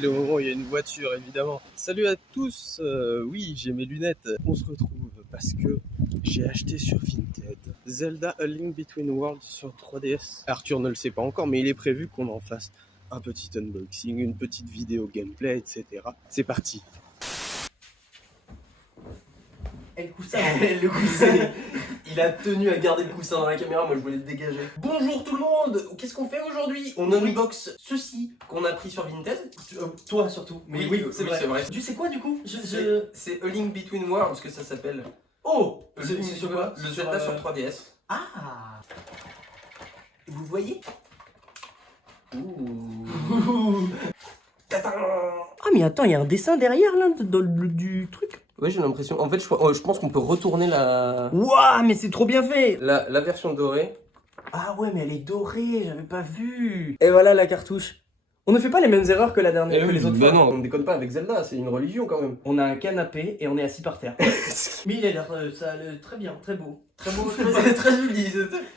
pile au moment où il y a une voiture, évidemment. Salut à tous, oui, j'ai mes lunettes. On se retrouve parce que j'ai acheté sur Vinted Zelda A Link Between Worlds sur 3DS. Arthur ne le sait pas encore, mais il est prévu qu'on en fasse un petit unboxing, une petite vidéo gameplay, etc. C'est parti. Et le coussin, il a tenu à garder le coussin dans la caméra, moi je voulais le dégager. Bonjour tout le monde, qu'est-ce qu'on fait aujourd'hui? On unbox ceci qu'on a pris sur Vinted. Toi surtout, mais oui, c'est vrai. Tu sais quoi du coup? C'est A Link Between Worlds que ça s'appelle. Oh, c'est sur quoi? Le Zelda sur 3DS. Ah, vous voyez? Ouh. Ah mais attends, il y a un dessin derrière là, du truc. Ouais, j'ai l'impression. En fait, je pense qu'on peut retourner la... Waouh, mais c'est trop bien fait. La version dorée. Ah ouais, mais elle est dorée, j'avais pas vu. Et voilà la cartouche. On ne fait pas les mêmes erreurs que la dernière, que les autres fois. Non, on ne déconne pas avec Zelda, c'est une religion quand même. On a un canapé et on est assis par terre. Mais il a l'air très bien, très beau. Très beau, très joli.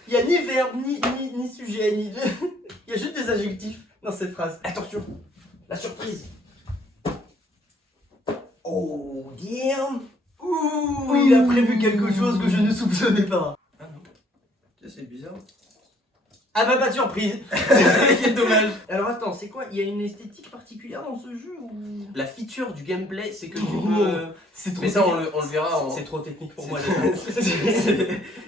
Il n'y a ni verbe, ni sujet, ni... Il y a juste des adjectifs dans cette phrase. Attention, la surprise. Oh, damn! Ouh, il a prévu quelque chose que je ne soupçonnais pas. Ah non, c'est bizarre. Ah bah pas de surprise. Quel dommage. Alors attends, c'est quoi? Il y a une esthétique particulière dans ce jeu ou... La feature du gameplay, c'est que tu peux... C'est trop... Mais ça, on le verra. C'est trop technique pour moi.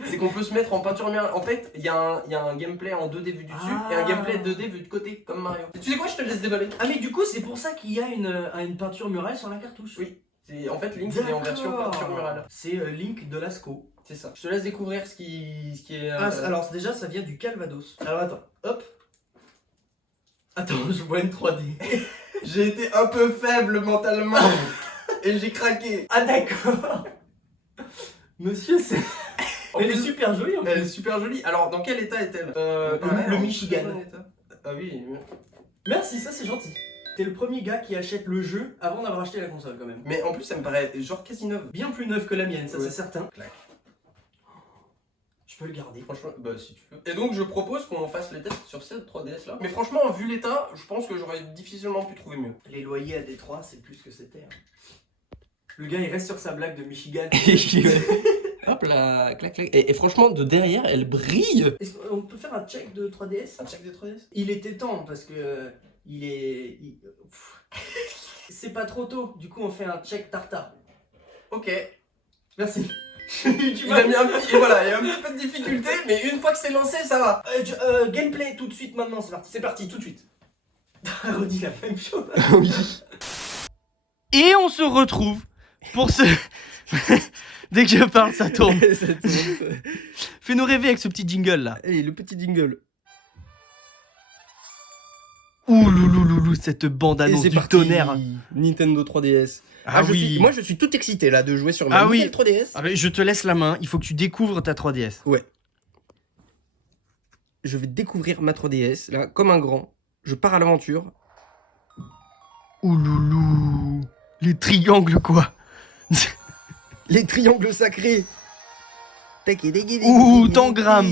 C'est qu'on peut se mettre en peinture murale. En fait, il y a un gameplay en 2D vu du dessus et un gameplay 2D vu de côté, comme Mario. Tu sais quoi, je te laisse déballer. Ah mais du coup, c'est pour ça qu'il y a une peinture murale sur la cartouche. Oui. En fait, Link, il est en version peinture murale. C'est Link de Lascaux. C'est ça. Je te laisse découvrir ce qui est... alors déjà, ça vient du Calvados. Alors attends, hop. Attends, je vois une 3D. J'ai été un peu faible mentalement et j'ai craqué. Ah d'accord. Monsieur, c'est... Elle est super jolie en plus. Elle est super jolie. Alors, dans quel état est-elle? Le Michigan. Ah oui. Merci, ça c'est gentil. T'es le premier gars qui achète le jeu avant d'avoir acheté la console quand même. Mais en plus, ça me paraît genre quasi neuf. Bien plus neuf que la mienne, ça c'est certain. Clac. Je peux le garder. Franchement, bah si tu veux. Et donc je propose qu'on fasse les tests sur cette 3DS là. Mais franchement, vu l'état, je pense que j'aurais difficilement pu trouver mieux. Les loyers à Détroit, c'est plus que c'était. Le gars il reste sur sa blague de Michigan. Hop là, clac clac. Et franchement, de derrière, elle brille. Est-ce qu'on peut faire un check de 3DS? Un check de 3DS? Il était temps parce que c'est pas trop tôt. Du coup, on fait un check tartare. Ok. Merci. Il a mis un petit... Et voilà, il y a un petit peu de difficulté, mais une fois que c'est lancé, ça va. Gameplay tout de suite maintenant, c'est parti. C'est parti, tout de suite. Redis la même chose. Oui. Et on se retrouve pour ce... Dès que je parle, ça tourne. Fais-nous rêver avec ce petit jingle là. Et le petit jingle. Ouh louloulou, cette bande-annonce du tonnerre. Nintendo 3DS. Ah oui. Moi je suis tout excité là de jouer sur ma nouvelle 3DS. Ah mais je te laisse la main, il faut que tu découvres ta 3DS. Ouais. Je vais découvrir ma 3DS là comme un grand. Je pars à l'aventure. Ouh loulou. Les triangles quoi. Les triangles sacrés. Ouh, tangram.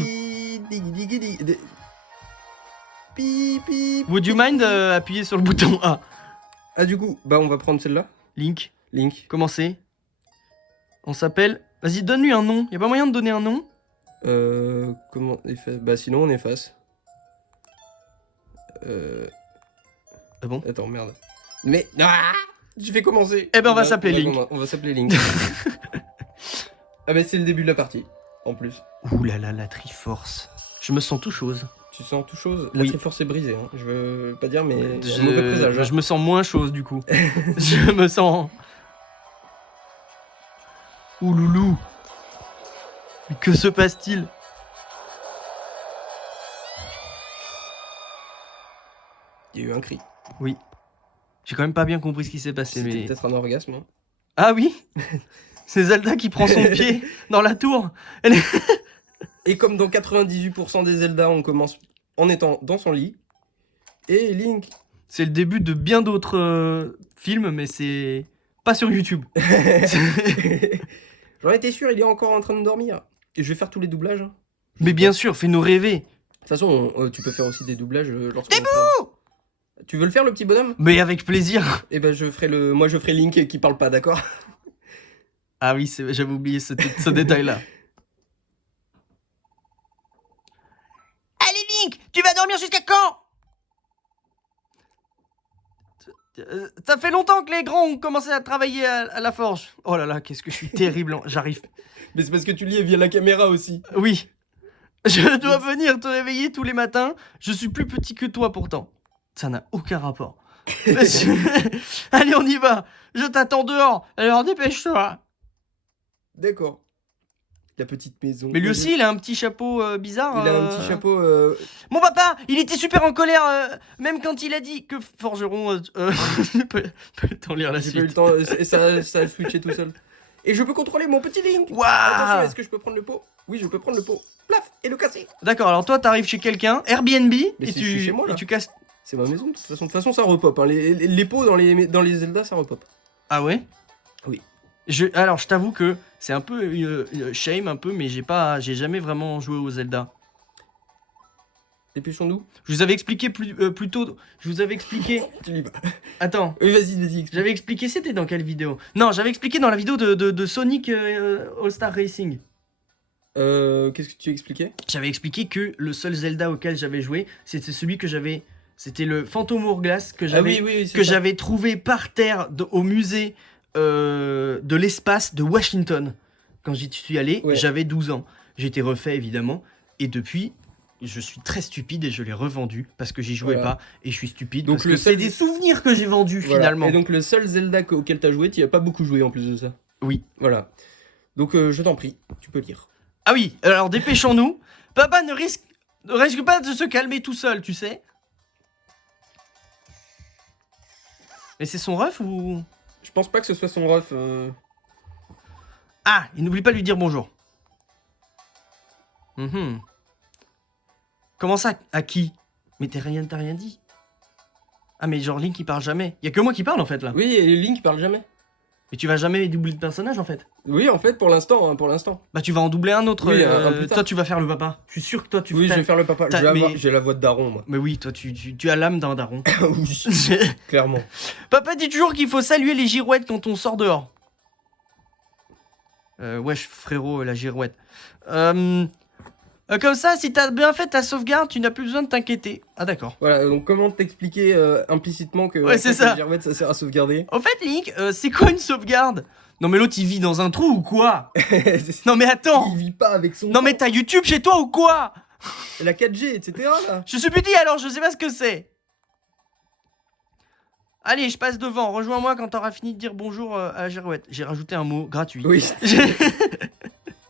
Would you mind appuyer sur le bouton A? Ah du coup, bah on va prendre celle-là. Link. Comment c'est? On s'appelle... Vas-y, donne-lui un nom. Y'a pas moyen de donner un nom? Comment... Bah sinon on efface. Ah bon? Attends, merde. Mais... Ah, je vais commencer. Eh ben on va s'appeler Link. On va s'appeler Link. Ah bah c'est le début de la partie, en plus. Ouh là là, la Triforce. Je me sens tout chose. Tu sens tout chose? La Triforce est brisée, hein. Je veux pas dire, mais... Je me sens moins chose, du coup. Je me sens... Ouh loulou. Mais que se passe-t-il? Il y a eu un cri. Oui. J'ai quand même pas bien compris ce qui s'est passé, mais... C'était peut-être un orgasme, hein. Ah oui. C'est Zelda qui prend son pied dans la tour. Et comme dans 98% des Zelda, on commence en étant dans son lit. Et Link... C'est le début de bien d'autres films, mais c'est pas sur YouTube. J'en étais sûr, il est encore en train de dormir. Et je vais faire tous les doublages. Hein. Mais bien sûr, fais-nous rêver. De toute façon, tu peux faire aussi des doublages lorsqu'on... Débou! Tu veux le faire, le petit bonhomme? Mais avec plaisir. Eh ben, moi, je ferai Link qui parle pas, d'accord? Ah oui, j'avais oublié ce détail-là. Allez Link, tu vas dormir jusqu'à quand? Ça fait longtemps que les grands ont commencé à travailler à la forge. Oh là là, qu'est-ce que je suis terrible, j'arrive. Mais c'est parce que tu lis via la caméra aussi. Oui, je dois venir te réveiller tous les matins. Je suis plus petit que toi pourtant. Ça n'a aucun rapport. Allez, on y va. Je t'attends dehors. Alors dépêche-toi. D'accord. La petite maison. Mais lui aussi, il a un petit chapeau bizarre. Il a un petit chapeau. Mon papa, il était super en colère, même quand il a dit que Forgeron peut le temps lire la J'ai pas eu le suite. temps, ça a switché tout seul. Et je peux contrôler mon petit Link. Attention, Waouh. est-ce que je peux prendre le pot? Oui, je peux prendre le pot. Plaf, et le casser. D'accord, alors toi, t'arrives chez quelqu'un, Airbnb, et je suis chez moi, là. tu casses. C'est ma maison, de toute façon. De toute façon, ça repop. Hein. Les pots dans les Zelda, ça repop. Ah ouais? Oui. Alors, je t'avoue que c'est un peu shame, un peu, mais j'ai jamais vraiment joué au Zelda. Dépêchons-nous. Je vous avais expliqué plus tôt. Je vous avais expliqué. Tu y vas. Attends. Oui, vas-y, explique. J'avais expliqué, c'était dans quelle vidéo? Non, j'avais expliqué dans la vidéo de Sonic All-Star Racing. Qu'est-ce que tu expliquais? J'avais expliqué que le seul Zelda auquel j'avais joué, c'était celui que j'avais. C'était le Phantom Hourglass que j'avais j'avais trouvé par terre au musée de l'espace de Washington. Quand j'y suis allé, Ouais. j'avais 12 ans. J'ai été refait évidemment. Et depuis, je suis très stupide et je l'ai revendu parce que j'y jouais Voilà. pas. Et je suis stupide Donc parce le que c'est seul- des souvenirs que j'ai vendus Voilà. finalement. Et donc, le seul Zelda auquel t'as joué, t'y as pas beaucoup joué en plus de ça. Oui. Voilà. Donc, je t'en prie, tu peux lire. Ah oui, alors dépêchons-nous. Papa ne risque pas de se calmer tout seul, tu sais. Mais c'est son ref ou... Je pense pas que ce soit son ref. Ah, il n'oublie pas de lui dire bonjour. Mhm. Comment ça, à qui? Mais t'as rien dit. Ah mais genre Link il parle jamais. Y a que moi qui parle en fait là. Oui, et Link parle jamais. Mais tu vas jamais doubler de personnage en fait. Oui, en fait, pour l'instant, hein, pour l'instant. Bah tu vas en doubler un autre. Oui, un plus tard. toi tu vas faire le papa. Je suis sûr que toi tu Oui, je vais faire le papa. mais- J'ai la voix de daron, moi. Mais oui, toi tu as l'âme d'un daron. Oui, clairement. Papa dit toujours qu'il faut saluer les girouettes quand on sort dehors. Wesh frérot, la girouette. Comme ça, si t'as bien fait ta sauvegarde, tu n'as plus besoin de t'inquiéter. Ah d'accord. Voilà, donc comment t'expliquer implicitement que Ouais, en c'est fait, ça. la girouette, ça sert à sauvegarder? Au fait, Link, c'est quoi une sauvegarde? Non mais l'autre il vit dans un trou ou quoi? Non mais attends. Il vit pas avec son Non mais t'as YouTube chez toi ou quoi? la 4G, etc. là. Je suis petit alors je sais pas ce que c'est. Allez, je passe devant. Rejoins-moi quand t'auras fini de dire bonjour à la girouette. J'ai rajouté un mot gratuit. Oui.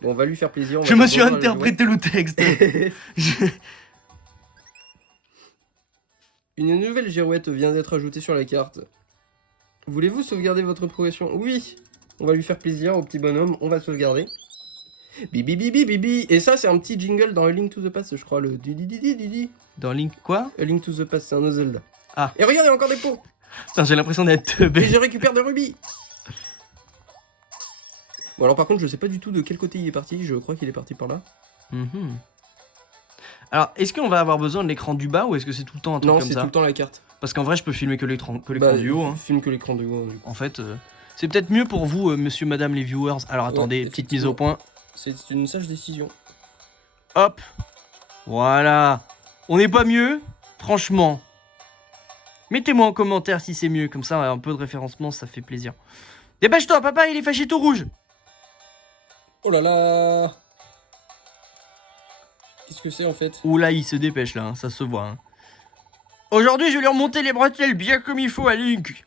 Bon, on va lui faire plaisir. on va Je me dire suis bonjour à la interprété le texte. girouette. Une nouvelle girouette vient d'être ajoutée sur la carte. Voulez-vous sauvegarder votre progression? Oui. On va lui faire plaisir au petit bonhomme. On va sauvegarder. Bibi bibi bibi. Et ça, c'est un petit jingle dans A Link to the Past, je crois. Le di. Dans Link quoi? A Link to the Past, c'est un Zelda. Ah. Et regarde, il y a encore des pots. Putain, j'ai l'impression d'être Et teubé. je récupère des rubis. Bon, alors par contre, je sais pas du tout de quel côté il est parti. Je crois qu'il est parti par là. Mhm. Alors, est-ce qu'on va avoir besoin de l'écran du bas ou est-ce que c'est tout le temps un truc Non, comme c'est ça? tout le temps la carte. Parce qu'en vrai, je peux filmer que l'écran Bah, du haut. Hein. Filme que l'écran du haut. Du coup. En fait, c'est peut-être mieux pour vous, monsieur, madame, les viewers. Alors attendez, Ouais, petite mise au point. C'est une sage décision. Hop. Voilà. On n'est pas mieux? Franchement. Mettez-moi en commentaire si c'est mieux. Comme ça, un peu de référencement, ça fait plaisir. Dépêche-toi, papa, il est fâché tout rouge. Oh là là. Qu'est-ce que c'est en fait? Oula, il se dépêche là, hein, ça se voit. Hein. Aujourd'hui, je vais lui remonter les bretelles bien comme il faut à Link.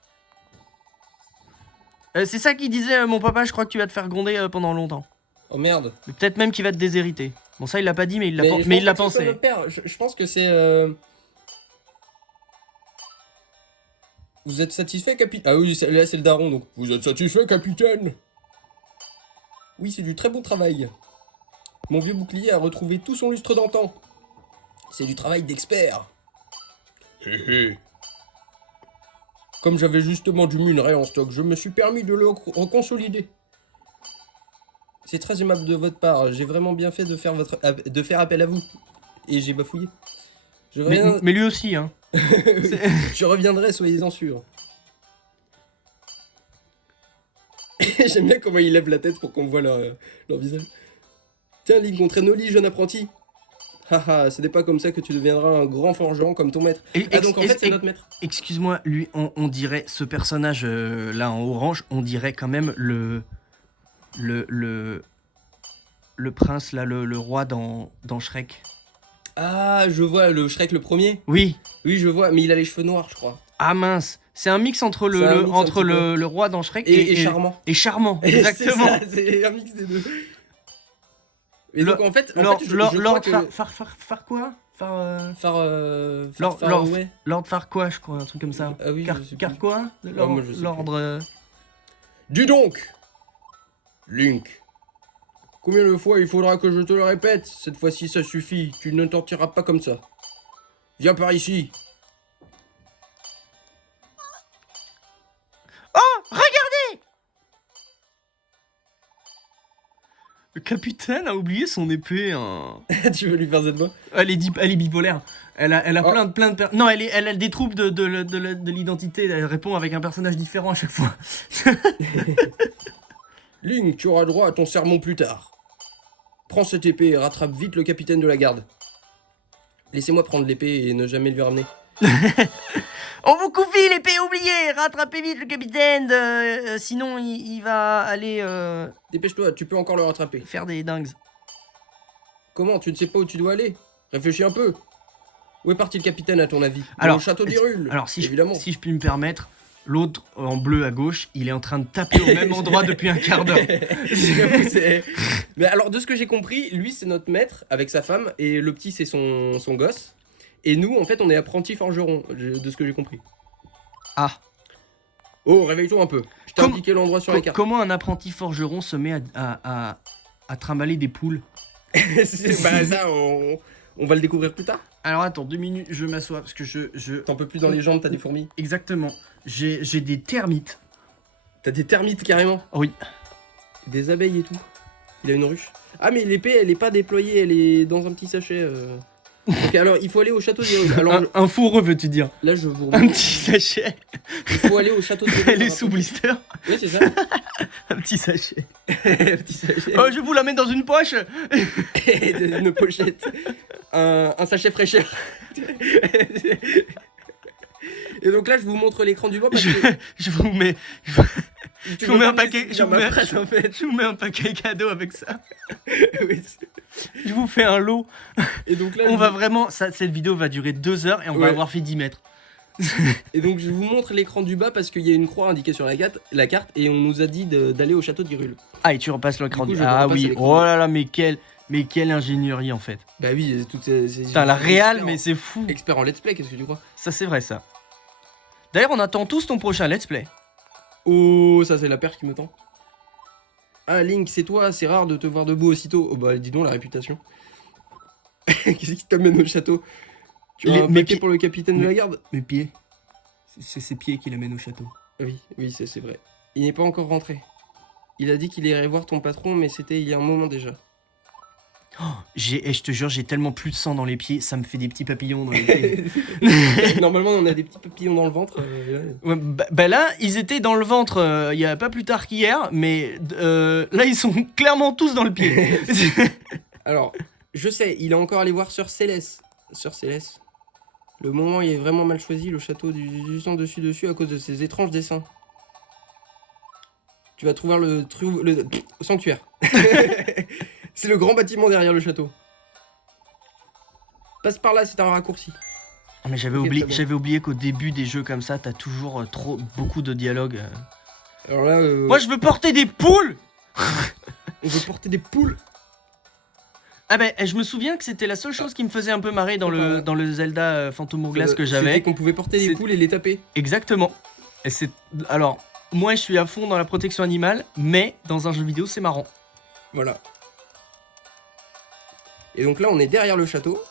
C'est ça qu'il disait, mon papa, je crois que tu vas te faire gronder pendant longtemps. Oh merde. Peut-être même qu'il va te déshériter. Bon, ça, il l'a pas dit, mais il l'a je mais il pense l'a pas que ce soit pensé. notre père. Je pense que c'est. Vous êtes satisfait, capitaine? Ah oui, là c'est le daron donc. Vous êtes satisfait, capitaine? Oui, c'est du très bon travail. Mon vieux bouclier a retrouvé tout son lustre d'antan. C'est du travail d'expert. Hé hé. Comme j'avais justement du minerai en stock, je me suis permis de le reconsolider. C'est très aimable de votre part. J'ai vraiment bien fait de faire appel à vous. Et j'ai bafouillé. Je veux rien... Mais lui aussi, hein. Je reviendrai, soyez-en sûrs. J'aime bien comment ils lèvent la tête pour qu'on voit leur visage. Tiens, Link, on traîne au lit, jeune apprenti. Haha, ce n'est pas comme ça que tu deviendras un grand forgeron comme ton maître. Ah, donc en fait, c'est notre maître. Excuse-moi, lui, on dirait, ce personnage là en orange, on dirait quand même le prince, là, le roi dans Shrek. Ah, je vois, le Shrek le premier. Oui. Oui, je vois, mais il a les cheveux noirs, je crois. Ah mince, c'est un mix entre le roi dans Shrek et Charmant. Et Charmant, exactement. C'est un mix des deux. Et donc en fait, Lord Farquaad, Lord Farquaad, je crois, un truc comme ça. Ah oui, Carquois L'ordre. Dis donc, Link, combien de fois il faudra que je te le répète? Cette fois-ci, ça suffit. Tu ne t'en tireras pas comme ça. Viens par ici. Oh, regardez! Le capitaine a oublié son épée. Hein. Tu veux lui faire cette voix? Elle est bipolaire. Elle a plein de non, elle a des troubles de l'identité. Elle répond avec un personnage différent à chaque fois. Link, tu auras droit à ton sermon plus tard. Prends cette épée et rattrape vite le capitaine de la garde. Laissez-moi prendre l'épée et ne jamais lui ramener. On vous confie l'épée oubliée. Rattrapez vite le capitaine. Sinon, il va aller Dépêche-toi, tu peux encore le rattraper. faire des dingues. Comment? Tu ne sais pas où tu dois aller? Réfléchis un peu. Où est parti le capitaine à ton avis? Alors, au château d'Hyrule. Alors, évidemment. si je puis me permettre, l'autre en bleu à gauche, il est en train de taper au même endroit depuis un quart d'heure. Mais alors, de ce que j'ai compris, lui, c'est notre maître avec sa femme et le petit, c'est son gosse. Et nous, en fait, on est apprentis forgerons, de ce que j'ai compris. Ah. Oh, réveille-toi un peu. Je t'ai indiqué l'endroit sur la carte. Comment un apprenti forgeron se met à trimballer des poules? Bah ça, on va le découvrir plus tard. Alors attends, 2 minutes, je m'assois parce que je... T'en peux plus dans les jambes, t'as des fourmis. Exactement. J'ai des termites. T'as des termites carrément. Oui. Des abeilles et tout. Il a une ruche. Ah mais l'épée, elle est pas déployée, elle est dans un petit sachet. Ok, alors il faut aller au château d'Hyrule. Alors un fourreau, veux-tu dire? Là, je vous Un petit sachet. Il faut aller au château d'Hyrule. Elle est sous blister. Oui, c'est ça. Un petit sachet. Un petit sachet. Oh, je vous la mets dans une poche. Une pochette. Un sachet fraîcheur. Et donc là, je vous montre l'écran du bois parce que... Je vous mets... Je vous mets un paquet... Je vous mets un paquet cadeau avec ça. Oui, je vous fais un lot. Et donc là, on va vraiment... cette vidéo va durer 2 heures et on va avoir fait 10 mètres. Et donc je vous montre l'écran du bas parce qu'il y a une croix indiquée sur la carte et on nous a dit d'aller au château d'Hyrule. Ah, et tu repasses l'écran du bas. Ah oui, oh là là, mais quelle ingénierie en fait. Bah oui, toutes ces... Putain, la réal, mais c'est fou. Expert en let's play, qu'est-ce que tu crois? Ça c'est vrai ça. D'ailleurs, on attend tous ton prochain let's play. Oh, ça c'est la perche qui me tend. Ah Link, c'est toi, c'est rare de te voir debout aussitôt. Oh bah dis donc la réputation. Qu'est-ce qui t'amène au château? Tu as un paquet pour le capitaine de la garde? Mes pieds. C'est ses pieds qui l'amènent au château. Oui, c'est vrai. Il n'est pas encore rentré. Il a dit qu'il irait voir ton patron, mais c'était il y a un moment déjà. Oh, je te jure, j'ai tellement plus de sang dans les pieds, ça me fait des petits papillons dans les pieds. Normalement, on a des petits papillons dans le ventre. Ouais, bah là, ils étaient dans le ventre il y a pas plus tard qu'hier, mais là, ils sont clairement tous dans le pied. Alors, je sais, il est encore allé voir Sœur Céleste. Sœur Céleste. Le moment il est vraiment mal choisi, le château du sang dessus à cause de ces étranges dessins. Tu vas trouver le sanctuaire. C'est le grand bâtiment derrière le château. Passe par là, c'est un raccourci. Mais j'avais oublié qu'au début des jeux comme ça, t'as toujours beaucoup de dialogues. Alors là, moi je veux porter des poules. On veut porter des poules. Ah ben, je me souviens que c'était la seule chose qui me faisait un peu marrer dans le Zelda Phantom Hourglass que j'avais. C'était qu'on pouvait porter des poules et les taper. Exactement. Et c'est... Alors, moi je suis à fond dans la protection animale, mais dans un jeu vidéo c'est marrant. Voilà. Et donc là on est derrière le château.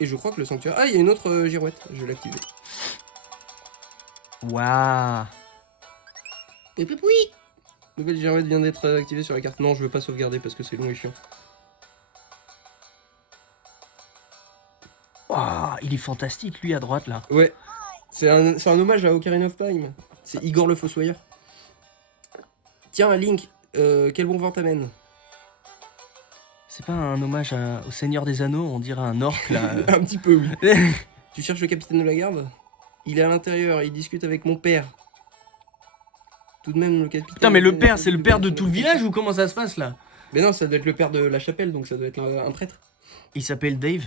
Et je crois que le sanctuaire... Ah, il y a une autre girouette. Je vais l'activer. Waouh. Et puis oui. Nouvelle girouette vient d'être activée sur la carte. Non, je veux pas sauvegarder parce que c'est long et chiant. Waouh, il est fantastique, lui, à droite, là. Ouais. C'est un hommage à Ocarina of Time. C'est Igor le Fossoyeur. Tiens, Link, quel bon vent t'amène? C'est pas un hommage au Seigneur des Anneaux, on dirait un orc, là. Un petit peu, oui. Tu cherches le capitaine de la garde? Il est à l'intérieur, il discute avec mon père. Tout de même, le capitaine... Putain, mais le père, c'est le père de tout le village ou comment ça se passe, là? Mais non, ça doit être le père de la chapelle, donc ça doit être un prêtre. Il s'appelle Dave.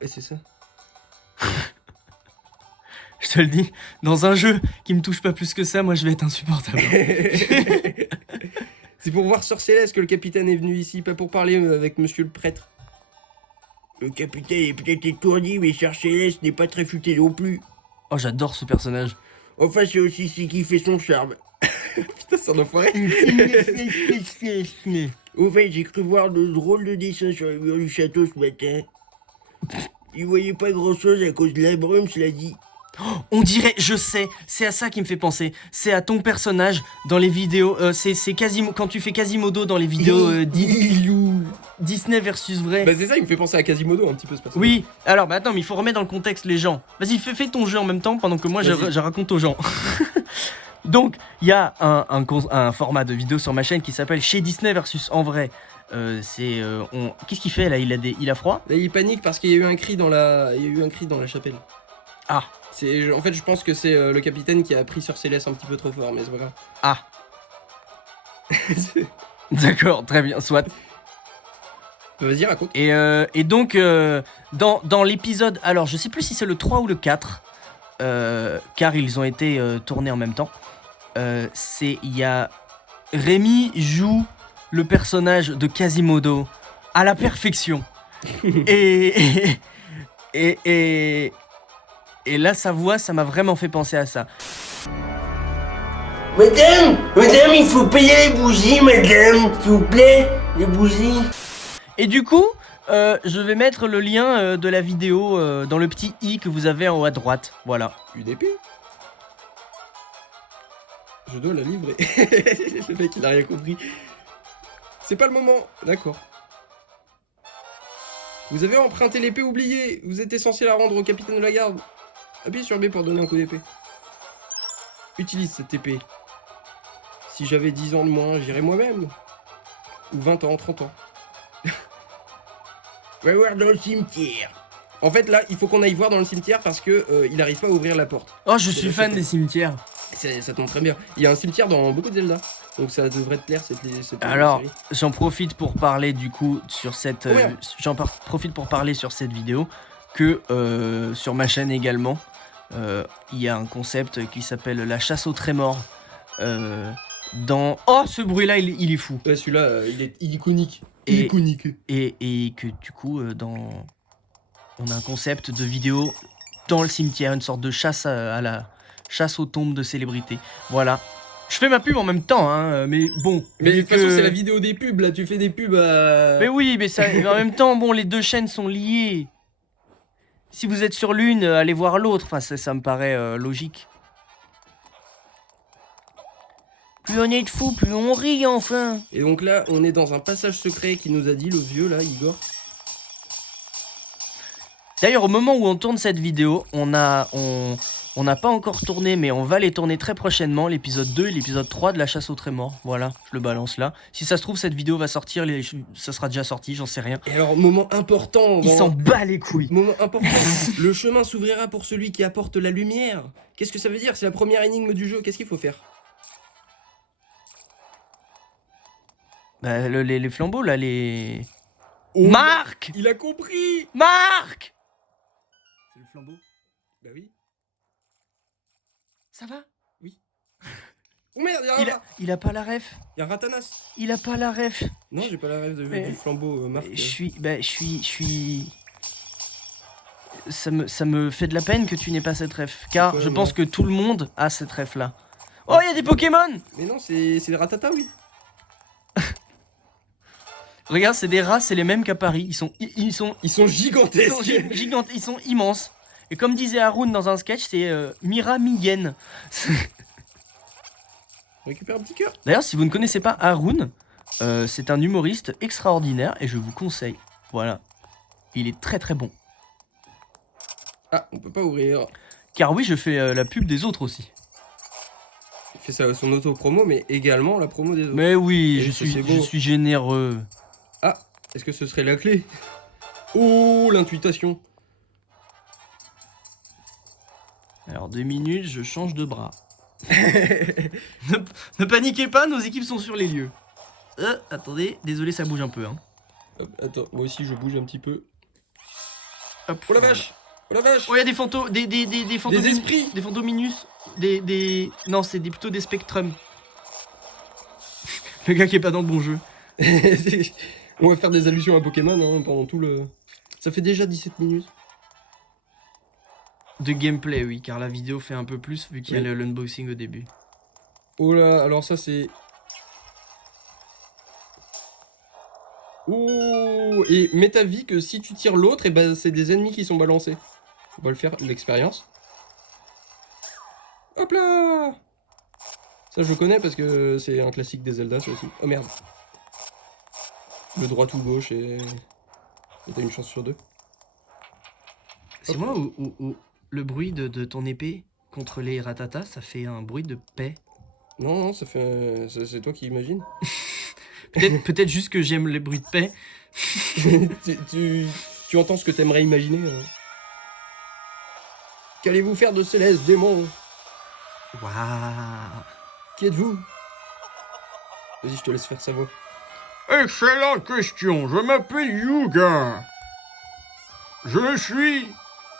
Et c'est ça. Je te le dis, dans un jeu qui me touche pas plus que ça, moi je vais être insupportable. C'est pour voir Sœur Céleste que le capitaine est venu ici, pas pour parler avec monsieur le prêtre. Le capitaine est peut-être étourdi, mais Sœur Céleste n'est pas très futée non plus. Oh, j'adore ce personnage. Enfin, c'est aussi ce qui fait son charme. Putain, c'est un enfoiré. Au fait, j'ai cru voir de drôles de dessins sur le mur du château ce matin. Il voyait pas grand-chose à cause de la brume, cela dit. On dirait, je sais, c'est à ça qui me fait penser. C'est à ton personnage dans les vidéos. C'est quasiment quand tu fais Quasimodo dans les vidéos Disney versus vrai. Bah c'est ça, il me fait penser à Quasimodo un petit peu ce personnage. Oui, alors bah attends, mais il faut remettre dans le contexte les gens. Vas-y, fais ton jeu en même temps pendant que moi je raconte aux gens. Donc, il y a un format de vidéo sur ma chaîne qui s'appelle Chez Disney versus en vrai. Qu'est-ce qu'il fait là? Il a froid? Là, il panique parce qu'il y a eu un cri dans la chapelle. Ah. En fait, je pense que c'est le capitaine qui a pris Sœur Céleste un petit peu trop fort, mais c'est pas grave. Ah. D'accord, très bien, soit. Vas-y, raconte. Et donc, dans l'épisode, alors je sais plus si c'est le 3 ou le 4, car ils ont été tournés en même temps, il y a... Rémi joue le personnage de Quasimodo à la perfection. Et là, sa voix, ça m'a vraiment fait penser à ça. Madame, il faut payer les bougies, madame, s'il vous plaît, les bougies. Et du coup, je vais mettre le lien de la vidéo dans le petit i que vous avez en haut à droite. Voilà. UDP. Je dois la livrer. Le mec, il a rien compris. C'est pas le moment. D'accord. Vous avez emprunté l'épée oubliée. Vous étiez censé la rendre au capitaine de la garde. Appuyez sur B pour donner un coup d'épée. Utilise cette épée. Si j'avais 10 ans de moins, j'irais moi-même. Ou 20 ans, 30 ans. Va voir dans le cimetière. En fait, là, il faut qu'on aille voir dans le cimetière parce que il arrive pas à ouvrir la porte. Oh, je suis fan des cimetières. Ça tombe très bien. Il y a un cimetière dans beaucoup de Zelda. Donc ça devrait te plaire cette Alors, série. j'en profite pour parler du coup sur cette profite pour parler sur cette vidéo que sur ma chaîne également, il y a un concept qui s'appelle la chasse aux trémors. Oh, ce bruit là il est fou. Ouais, celui-là il est iconique. Et que du coup on a un concept de vidéo dans le cimetière, une sorte de chasse à la chasse aux tombes de célébrités. Voilà. Je fais ma pub en même temps, hein, mais bon. Mais de toute façon, c'est la vidéo des pubs, là, tu fais des pubs à... Mais oui, mais en même temps, bon, les deux chaînes sont liées. Si vous êtes sur l'une, allez voir l'autre. Enfin, ça me paraît logique. Plus on est de fous, plus on rit, enfin. Et donc là, on est dans un passage secret qui nous a dit le vieux, là, Igor. D'ailleurs, au moment où on tourne cette vidéo, on n'a pas encore tourné, mais on va les tourner très prochainement, l'épisode 2 et l'épisode 3 de la chasse aux trémors. Voilà, je le balance là. Si ça se trouve, cette vidéo va sortir, ça sera déjà sorti, j'en sais rien. Et alors, moment important... Il s'en bat les couilles. Moment important, le chemin s'ouvrira pour celui qui apporte la lumière. Qu'est-ce que ça veut dire? C'est la première énigme du jeu, qu'est-ce qu'il faut faire? Bah, les flambeaux, là, les... Oh, Marc! Il a compris! Marc! C'est le flambeau? Bah oui. Ça va? Oui. Oh merde, il a pas la ref. Il y a un Ratanas. Il a pas la ref. Non, j'ai pas la ref du flambeau, Marc. Je suis... Ça me fait de la peine que tu n'aies pas cette ref. Car quoi, je pense que tout le monde a cette ref là. Oh, il y a des Pokémon! Mais non, c'est des Ratata, oui. Regarde, c'est des rats, c'est les mêmes qu'à Paris. Ils sont gigantesques. Ils sont immenses. Et comme disait Haroun dans un sketch, c'est Mira Miyen. Récupère un petit cœur. D'ailleurs, si vous ne connaissez pas Haroun, c'est un humoriste extraordinaire et je vous conseille. Voilà. Il est très très bon. Ah, on peut pas ouvrir. Car oui, je fais la pub des autres aussi. Il fait ça, son auto-promo, mais également la promo des autres. Mais oui, Et je ça, c'est beau. suis généreux. Ah, est-ce que ce serait la clé? Oh, l'intuitation. Alors 2 minutes, je change de bras. ne paniquez pas, nos équipes sont sur les lieux. Attendez, désolé, ça bouge un peu. Hein. Hop, attends, moi aussi je bouge un petit peu. Hop, Oh la voilà. vache! Oh la vache! Oh, il y a des fantômes, des fantômes, Des esprits! des fantôminus, non, c'est plutôt des spectrums. Le gars qui est pas dans le bon jeu. On va faire des allusions à Pokémon hein, pendant tout le... Ça fait déjà 17 minutes. De gameplay, oui, car la vidéo fait un peu plus vu qu'il y a l'unboxing au début. Oh là, alors ça c'est... Oh, et mets ta vie que si tu tires l'autre, et ben c'est des ennemis qui sont balancés. On va le faire, l'expérience. Hop là! Ça je connais parce que c'est un classique des Zelda ça aussi. Oh merde. Le droit ou gauche et t'as une chance sur 2. C'est moi ou le bruit de ton épée contre les ratatas, ça fait un bruit de paix. Non, non, ça fait... C'est toi qui imagines. Peut-être juste que j'aime les bruits de paix. tu entends ce que t'aimerais imaginer. Qu'allez-vous faire de Céleste, démon? Waouh. Qui êtes-vous? Vas-y, je te laisse faire sa voix. Excellente question, je m'appelle Yuga. Je suis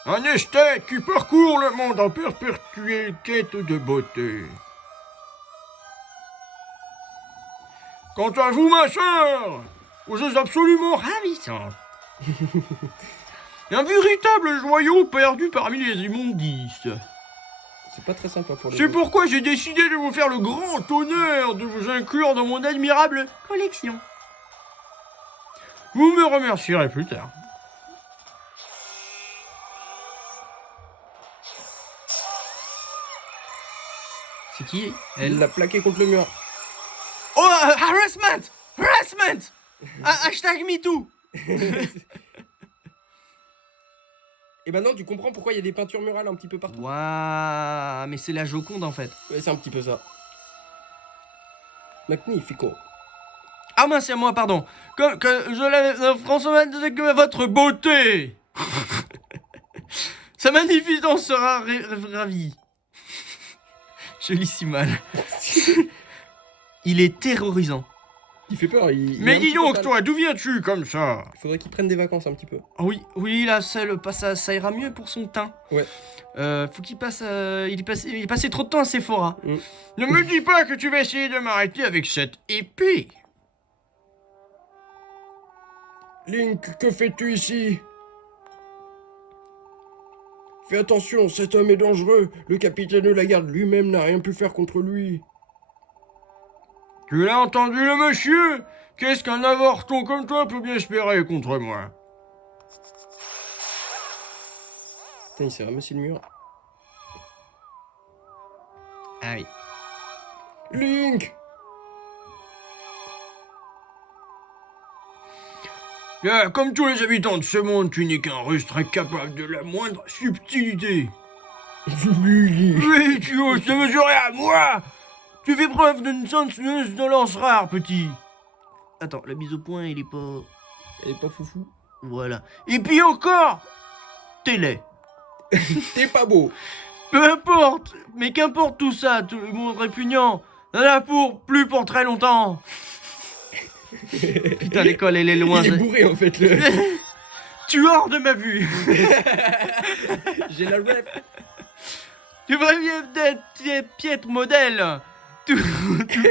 un esthète qui parcourt le monde en perpétuelle quête de beauté. Quant à vous, ma sœur, vous êtes absolument ravissante. Un véritable joyau perdu parmi les immondices. C'est pas très sympa pour les C'est autres. pourquoi j'ai décidé de vous faire le grand honneur de vous inclure dans mon admirable collection. Vous me remercierez plus tard. C'est qui Elle l'a plaqué contre le mur. Oh, harassment! Harassment! Hashtag MeToo! Et ben non, tu comprends pourquoi il y a des peintures murales un petit peu partout. Waouh, mais c'est la Joconde en fait. Ouais, c'est un petit peu ça. Magnifico. Ah mince, c'est à moi, pardon. Que je l'avais... François, que votre beauté! Sa magnificence sera ravie. Je lis si mal. Il est terrorisant. Il fait peur. Il est Mais un dis petit peu donc, pâle. toi, d'où viens-tu comme ça? Il faudrait qu'il prenne des vacances un petit peu. Ah oui, là, ça ira mieux pour son teint. Ouais. Faut qu'il passe... il est passé trop de temps à Sephora. Ne me dis pas que tu vas essayer de m'arrêter avec cette épée. Link, que fais-tu ici? Fais attention, cet homme est dangereux. Le capitaine de la garde lui-même n'a rien pu faire contre lui. Tu l'as entendu, le monsieur? Qu'est-ce qu'un avorton comme toi peut bien espérer contre moi? Putain, il s'est ramassé le mur. Ah oui. Link! Là, comme tous les habitants de ce monde, tu n'es qu'un rustre incapable de la moindre subtilité. Oui, tu oses te mesurer à moi? Tu fais preuve d'une insolence rare, petit. Attends, la mise au point, il est pas... Elle est pas foufou. Voilà. Et puis encore, T'es laid. T'es pas beau. Peu importe, mais qu'importe tout ça, tout le monde répugnant. On en a plus pour très longtemps. Putain, l'école, elle est loin. Il est bourré en fait. Le... Tu es hors de ma vue. J'ai la ref. Tu devrais bien être piètre modèle. Tout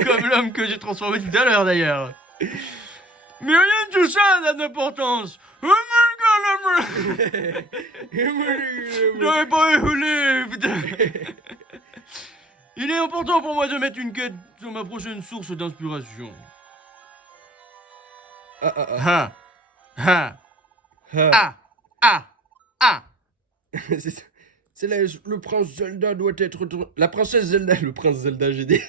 comme l'homme que j'ai transformé tout à l'heure d'ailleurs. mais rien de tout ça n'a d'importance. J'aurais pas évolué, putain. Il est important pour moi de mettre une quête sur ma prochaine source d'inspiration. Ah ah ah. Ha, ha, Ah. ah, ah. C'est là, le prince Zelda doit être... La princesse Zelda... Le prince Zelda, j'ai dit.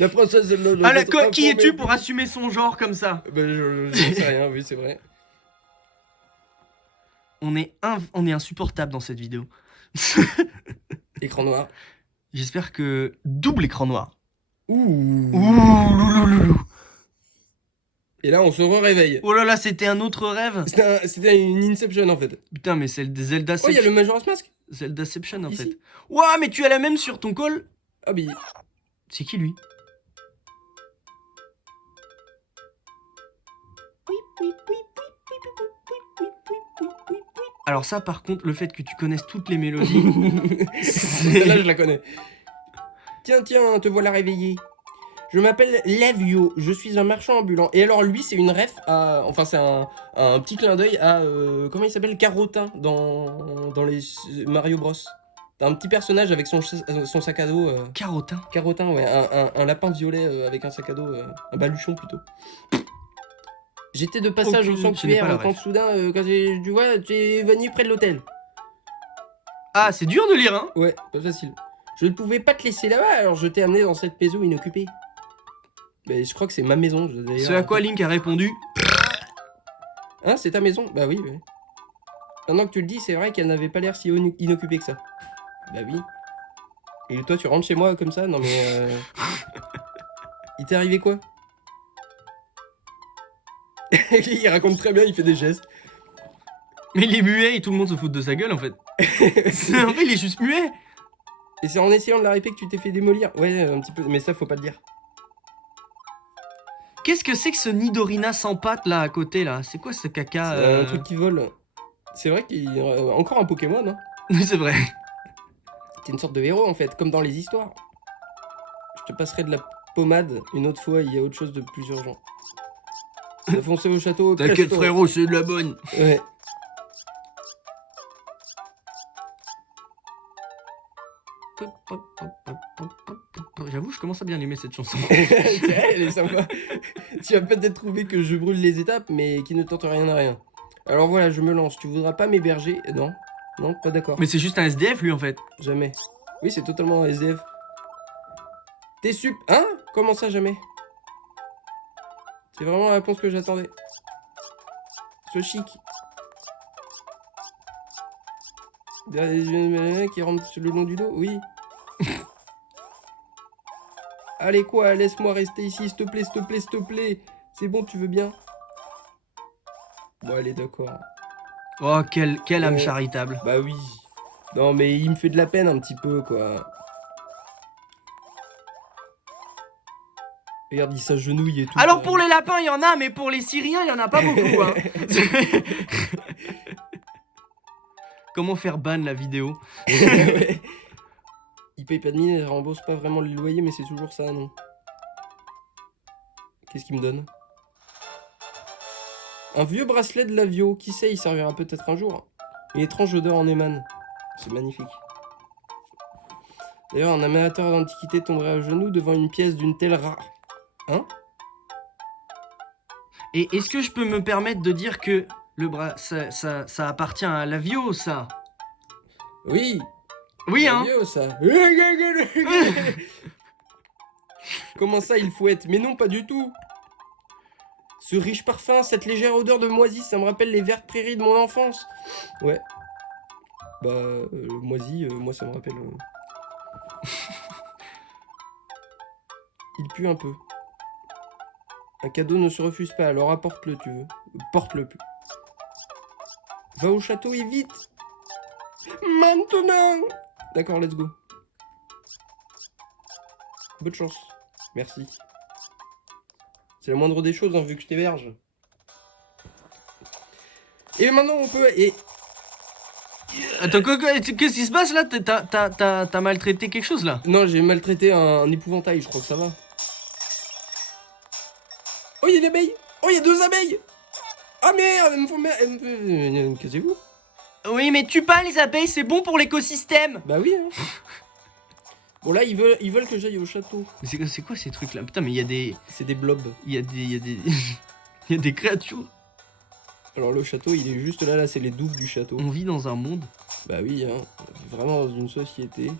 La princesse Zelda doit être... Qui informée- es-tu pour assumer son genre comme ça? Ben, je sais rien, oui, c'est vrai. On est insupportable dans cette vidéo. Écran noir. J'espère que... Double écran noir. Ouh. Ouh. Et là, on se réveille. Oh là là, c'était un autre rêve. C'était une Inception en fait. Putain, mais c'est des Zelda... Oh, il y a le Majora's Mask. Zeldaception en Ici. fait. Ouah, mais tu as la même sur ton col. Ah, mais. C'est qui lui? Alors ça, par contre, le fait que tu connaisses toutes les mélodies... Celle-là, je la connais. Tiens, te voilà réveillé. Je m'appelle Lavio, je suis un marchand ambulant. Et alors lui, c'est une ref à... Enfin, c'est un petit clin d'œil à... comment il s'appelle? Carotin dans les Mario Bros. T'as un petit personnage avec son sac à dos. Carotin. Carotin, ouais. Un lapin violet avec un sac à dos. Un baluchon, plutôt. J'étais de passage au Je n'ai pas sanctuaire la quand ref. soudain, quand tu vois, tu es venu près de l'hôtel. Ah, c'est dur de lire, hein. Ouais, pas facile. Je ne pouvais pas te laisser là-bas, alors je t'ai amené dans cette maison inoccupée. Mais je crois que c'est ma maison, d'ailleurs. Ce à quoi Link a répondu... Hein, c'est ta maison? Bah oui, oui. Maintenant que tu le dis, c'est vrai qu'elle n'avait pas l'air si inoccupée que ça. Bah oui. Et toi, tu rentres chez moi comme ça? Non mais... Il t'est arrivé quoi? Il raconte très bien, il fait des gestes. Mais il est muet et tout le monde se fout de sa gueule, en fait. En fait, il est juste muet. Et c'est en essayant de la répéter que tu t'es fait démolir? Ouais, un petit peu, mais ça, faut pas le dire. Qu'est-ce que c'est que ce Nidorina sans pattes, là, à côté, là? C'est quoi ce caca C'est un truc qui vole. C'est vrai qu'il y a encore un Pokémon, hein. Oui, c'est vrai. T'es une sorte de héros, en fait, comme dans les histoires. Je te passerai de la pommade une autre fois, il y a autre chose de plus urgent. On a foncé au château. T'inquiète, presto. frérot, c'est de la bonne. Ouais. J'avoue, je commence à bien aimer cette chanson. Elle est sympa. Tu vas peut-être trouver que je brûle les étapes, mais qui ne tente rien à rien. Alors voilà, je me lance. Tu voudras pas m'héberger? Non. Non, pas d'accord. Mais c'est juste un SDF, lui, en fait. Jamais. Oui, c'est totalement un SDF. T'es sup... Hein? Comment ça, jamais? C'est vraiment la réponse que j'attendais. Sois chic. Qui rentre le long du dos? Oui. Allez quoi, laisse-moi rester ici, s'il te plaît, s'il te plaît, s'il te plaît. C'est bon, tu veux bien? Bon, allez, d'accord. Oh, quelle âme Ouais. charitable. Bah oui. Non, mais il me fait de la peine un petit peu, quoi. Regarde, il s'agenouille et tout. Alors, pour les lapins, il y en a, mais pour les Syriens, il y en a pas beaucoup, hein. Comment faire ban la vidéo? Ouais. Il paye pas de mine, il rembourse pas vraiment le loyer, mais c'est toujours ça, non? Qu'est-ce qu'il me donne? Un vieux bracelet de Lavio, qui sait, il servira peut-être un jour. Une étrange odeur en émane. C'est magnifique. D'ailleurs, un amateur d'antiquité tomberait à genoux devant une pièce d'une telle rare. Hein? Et est-ce que je peux me permettre de dire que le bras, ça appartient à Lavio, ça? Oui! Oui, hein? Lavio, ça. Comment ça, il fouette? Mais non, pas du tout! Ce riche parfum, cette légère odeur de moisi, ça me rappelle les vertes prairies de mon enfance. Ouais. Bah, moisi, moi ça me rappelle... Il pue un peu. Un cadeau ne se refuse pas, alors apporte-le, tu veux. Porte-le plus. Va au château et vite! Maintenant! D'accord, let's go. Bonne chance. Merci. C'est la moindre des choses, hein, vu que je t'héberge. Et maintenant, on peut... Et... Attends, qu'est-ce qui se passe là? T'as maltraité quelque chose là? Non, j'ai maltraité un épouvantail, je crois que ça va. Oh, il y a une abeille! Oh, il y a 2 abeilles! Ah merde, elles me font... Cassez-vous. Oui, mais tue pas les abeilles, c'est bon pour l'écosystème! Bah oui, hein. Bon, là, ils veulent que j'aille au château. Mais c'est quoi ces trucs là? Putain, mais il y a des. C'est des blobs. Il y a il y a des créatures. Alors, le château, il est juste là, c'est les douves du château. On vit dans un monde Bah oui, hein. On vit vraiment dans une société.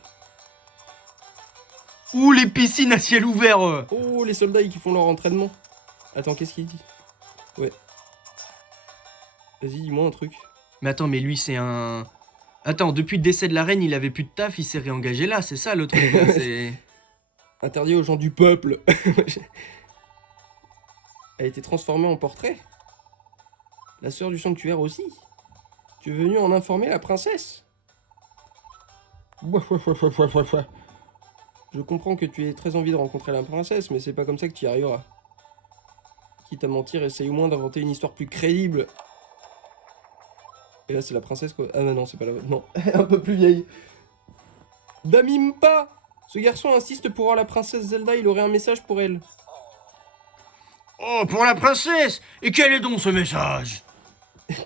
où les piscines à ciel ouvert. Oh, les soldats qui font leur entraînement. Attends, qu'est-ce qu'il dit? Ouais. Vas-y, dis-moi un truc. Mais attends, mais lui, c'est un... Attends, depuis le décès de la reine, il avait plus de taf, il s'est réengagé là, c'est ça le truc, là, c'est... Interdit aux gens du peuple. Elle a été transformée en portrait. La sœur du sanctuaire aussi. Tu es venu en informer la princesse? Je comprends que tu aies très envie de rencontrer la princesse, mais c'est pas comme ça que tu y arriveras. Quitte à mentir, essaye au moins d'inventer une histoire plus crédible. Et là, c'est la princesse quoi. Ah non, c'est pas la... Non, un peu plus vieille. Damimpa! Ce garçon insiste pour voir la princesse Zelda, il aurait un message pour elle. Oh, pour la princesse! Et quel est donc ce message?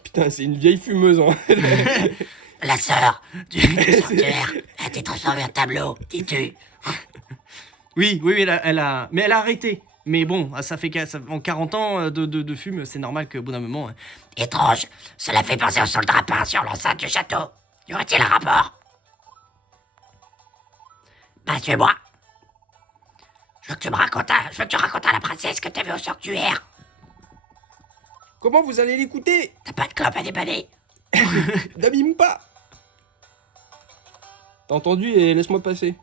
Putain, c'est une vieille fumeuse, hein. La sœur du sanctuaire a été transformée en tableau, dis-tu. Oui, elle a... Mais elle a arrêté. Mais bon, ça fait en 40 ans de fume, c'est normal qu'au bout d'un moment... Étrange, cela fait penser au sol drapin sur l'enceinte du château. Y aurait-il un rapport? Bah, suis-moi. Je veux que tu racontes à la princesse que t'as vu au sanctuaire. Comment vous allez l'écouter? T'as pas de clope à dépanner? Damimpa! T'as entendu et laisse-moi passer.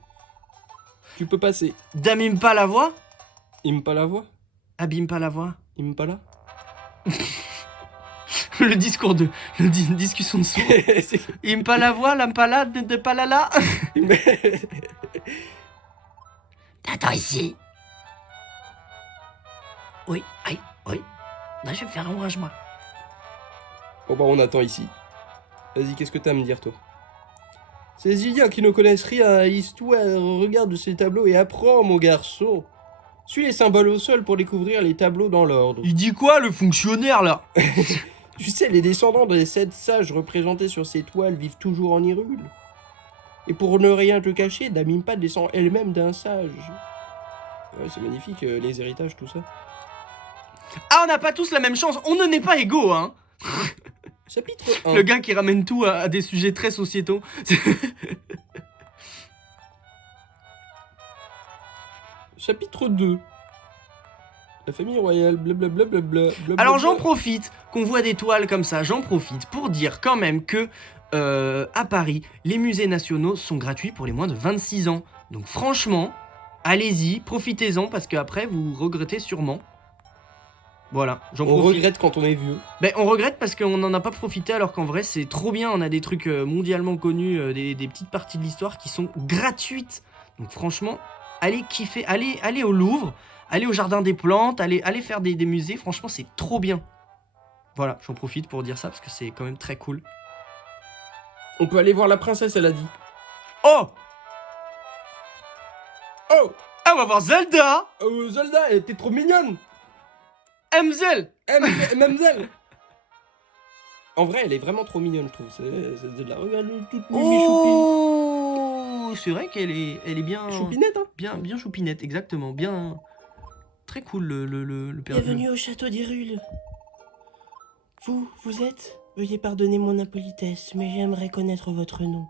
Tu peux passer. Damimpa la voix? Impa la voix? Abimpa la voix? Impala? Le discours de... discussion de sourds. Impa la voix, l'impala, de palala. T'attends ici. Oui. Bah, je vais me faire un ouvrage, moi. Bon bah on attend ici. Vas-y, qu'est-ce que t'as à me dire toi? Ces idiots qui ne connaissent rien à l'histoire regardent ces tableaux et apprends mon garçon. Suis les symboles au sol pour découvrir les tableaux dans l'ordre. Il dit quoi le fonctionnaire là? Tu sais, les descendants des 7 sages représentés sur ces toiles vivent toujours en Hyrule. Et pour ne rien te cacher, Damimpa descend elle-même d'un sage. Ouais, c'est magnifique, les héritages, tout ça. Ah, on n'a pas tous la même chance, on ne n'est pas égaux, hein. Chapitre 1. Le gars qui ramène tout à des sujets très sociétaux. Chapitre 2. La famille royale, blablabla. Alors j'en profite qu'on voit des toiles comme ça, j'en profite pour dire quand même que à Paris, les musées nationaux sont gratuits pour les moins de 26 ans. Donc franchement, allez-y, profitez-en parce qu'après vous regrettez sûrement. Voilà, j'en profite. On regrette quand on est vieux. Ben, on regrette parce qu'on n'en a pas profité alors qu'en vrai c'est trop bien, on a des trucs mondialement connus, des petites parties de l'histoire qui sont gratuites. Donc franchement, allez kiffer, allez au Louvre, allez au Jardin des Plantes, allez faire des musées, franchement c'est trop bien. Voilà, j'en profite pour dire ça parce que c'est quand même très cool. On peut aller voir la princesse, elle a dit. Oh! Oh! Ah, on va voir Zelda! Zelda, elle était trop mignonne! Mzel! Mamzelle! En vrai, elle est vraiment trop mignonne, je trouve. C'est de la regarde toute mimi Oh! C'est vrai qu'elle est bien... choupinette, hein? Bien choupinette, exactement. Bien... Très cool, le père. Bienvenue au château d'Hyrule. Vous êtes? Veuillez pardonner mon impolitesse, mais j'aimerais connaître votre nom.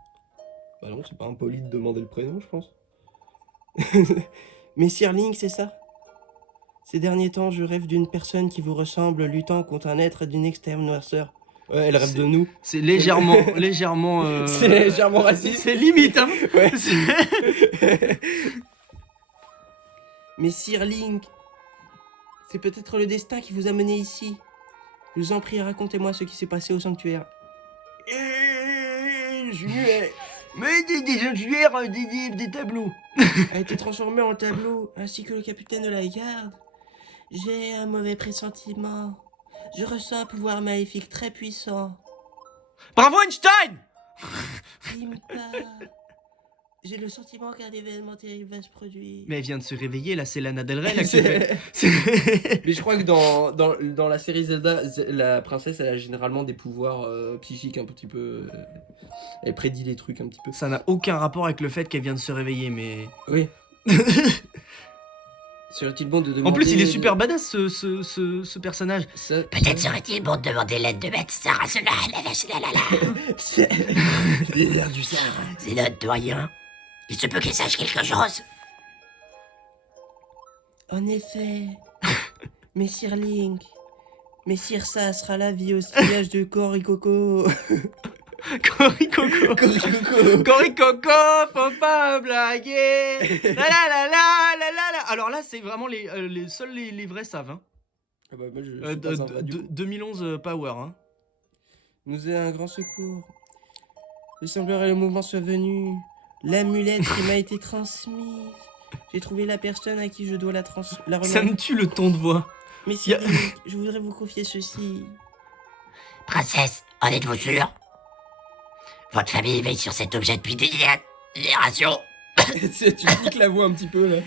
Bah non, c'est pas impoli de demander le prénom, je pense. Messire Link, c'est ça? Ces derniers temps, je rêve d'une personne qui vous ressemble, luttant contre un être d'une extrême noirceur. Ouais, elle rêve de nous. C'est légèrement... C'est légèrement raciste. C'est limite, hein. Ouais. Messire Link, c'est peut-être le destin qui vous a mené ici. Je vous en prie, racontez-moi ce qui s'est passé au sanctuaire. Je suis muet. Mais des sanctuaires, des tableaux. A été transformé en tableau, ainsi que le capitaine de la garde. J'ai un mauvais pressentiment. Je ressens un pouvoir maléfique très puissant. Bravo Einstein! Impa. J'ai le sentiment qu'un événement terrible va se produire. Mais elle vient de se réveiller, là c'est Lana Del Rey là qui fait... Mais je crois que dans la série Zelda, la princesse elle a généralement des pouvoirs psychiques un petit peu... elle prédit les trucs un petit peu. Ça n'a aucun rapport avec le fait qu'elle vient de se réveiller, mais... Oui. Serait-il bon de demander... En plus il est super badass ce personnage. Peut-être serait-il bon de demander l'aide de Maître Sarah. C'est l'air du Sarah. C'est notre doyen. Il se peut qu'il sache quelque chose. En effet, Messire Link, Messire, ça sera la vie au sillage de Coricoco. Coricoco. Coricoco, faut pas blaguer. La la la la la la la. Alors là, c'est vraiment seuls les vrais savent. Hein. Ah bah, moi, je suis pas sympa, du coup. 2011 Power. Hein. Nous est un grand secours. Il semblerait le mouvement soit venu. L'amulette qui m'a été transmise. J'ai trouvé la personne à qui je dois la remettre. Ça me tue le ton de voix. Messire, je voudrais vous confier ceci. Princesse, en êtes-vous sûre? Votre famille veille sur cet objet depuis des générations. Tu piques la voix un petit peu là.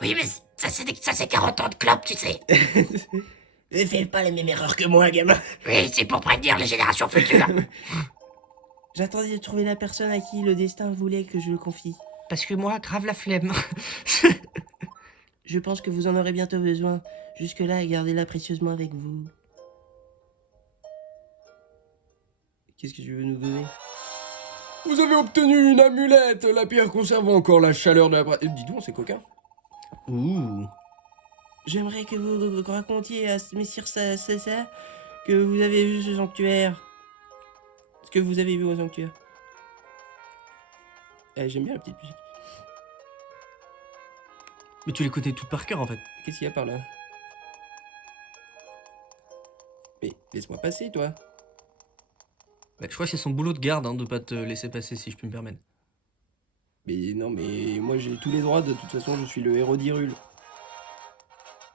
Oui, mais ça c'est 40 ans de clope, tu sais. Ne fais pas la même erreur que moi, gamin. Oui, c'est pour prévenir les générations futures. J'attendais de trouver la personne à qui le destin voulait que je le confie. Parce que moi, grave la flemme. Je pense que vous en aurez bientôt besoin. Jusque-là, gardez-la précieusement avec vous. Qu'est-ce que tu veux nous donner? Vous avez obtenu une amulette. La pierre conserve encore la chaleur de la... Dis donc, c'est coquin. Ouh. J'aimerais que vous racontiez à Messire César que vous avez vu ce sanctuaire. Ce que vous avez vu au sanctuaire. J'aime bien la petite musique. Mais tu les connais toutes par cœur en fait. Qu'est-ce qu'il y a par là? Mais laisse-moi passer, toi. Bah, je crois que c'est son boulot de garde hein, de pas te laisser passer si je puis me permettre. Mais non, mais moi j'ai tous les droits, de toute façon je suis le héros d'Hyrule.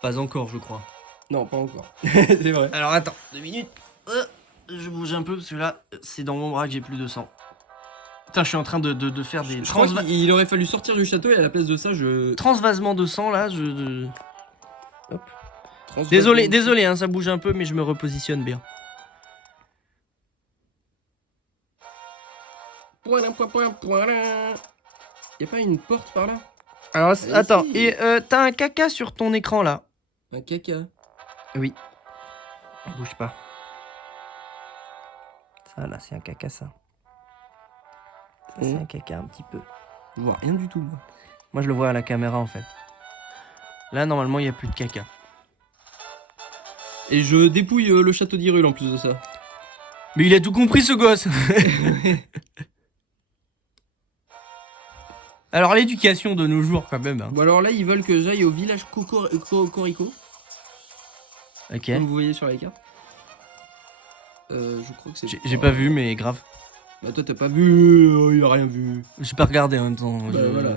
Pas encore, je crois. Non, pas encore. C'est vrai. Alors attends, 2 minutes. Je bouge un peu parce que là, c'est dans mon bras que j'ai plus de sang. Putain, je suis en train de faire des Je crois qu'il aurait fallu sortir du château et à la place de ça, transvasement de sang là. Hop. Désolé, hein, ça bouge un peu, mais je me repositionne bien. Y'a pas une porte par là? Alors attends, si. et t'as un caca sur ton écran là. Un caca. Oui. Bouge pas. Ça là, c'est un caca ça. Ça c'est un caca un petit peu. Je vois rien du tout, moi. Moi je le vois à la caméra en fait. Là normalement il y a plus de caca. Et je dépouille le château d'Hyrule en plus de ça. Mais il a tout compris ce gosse. Alors l'éducation de nos jours quand même. Hein. Bon alors là ils veulent que j'aille au village Corico. Ok. Comme vous voyez sur la carte. Je crois que c'est... J'ai pas vu mais grave. Bah toi t'as pas vu, il a rien vu. J'ai pas regardé en même temps. Bah voilà.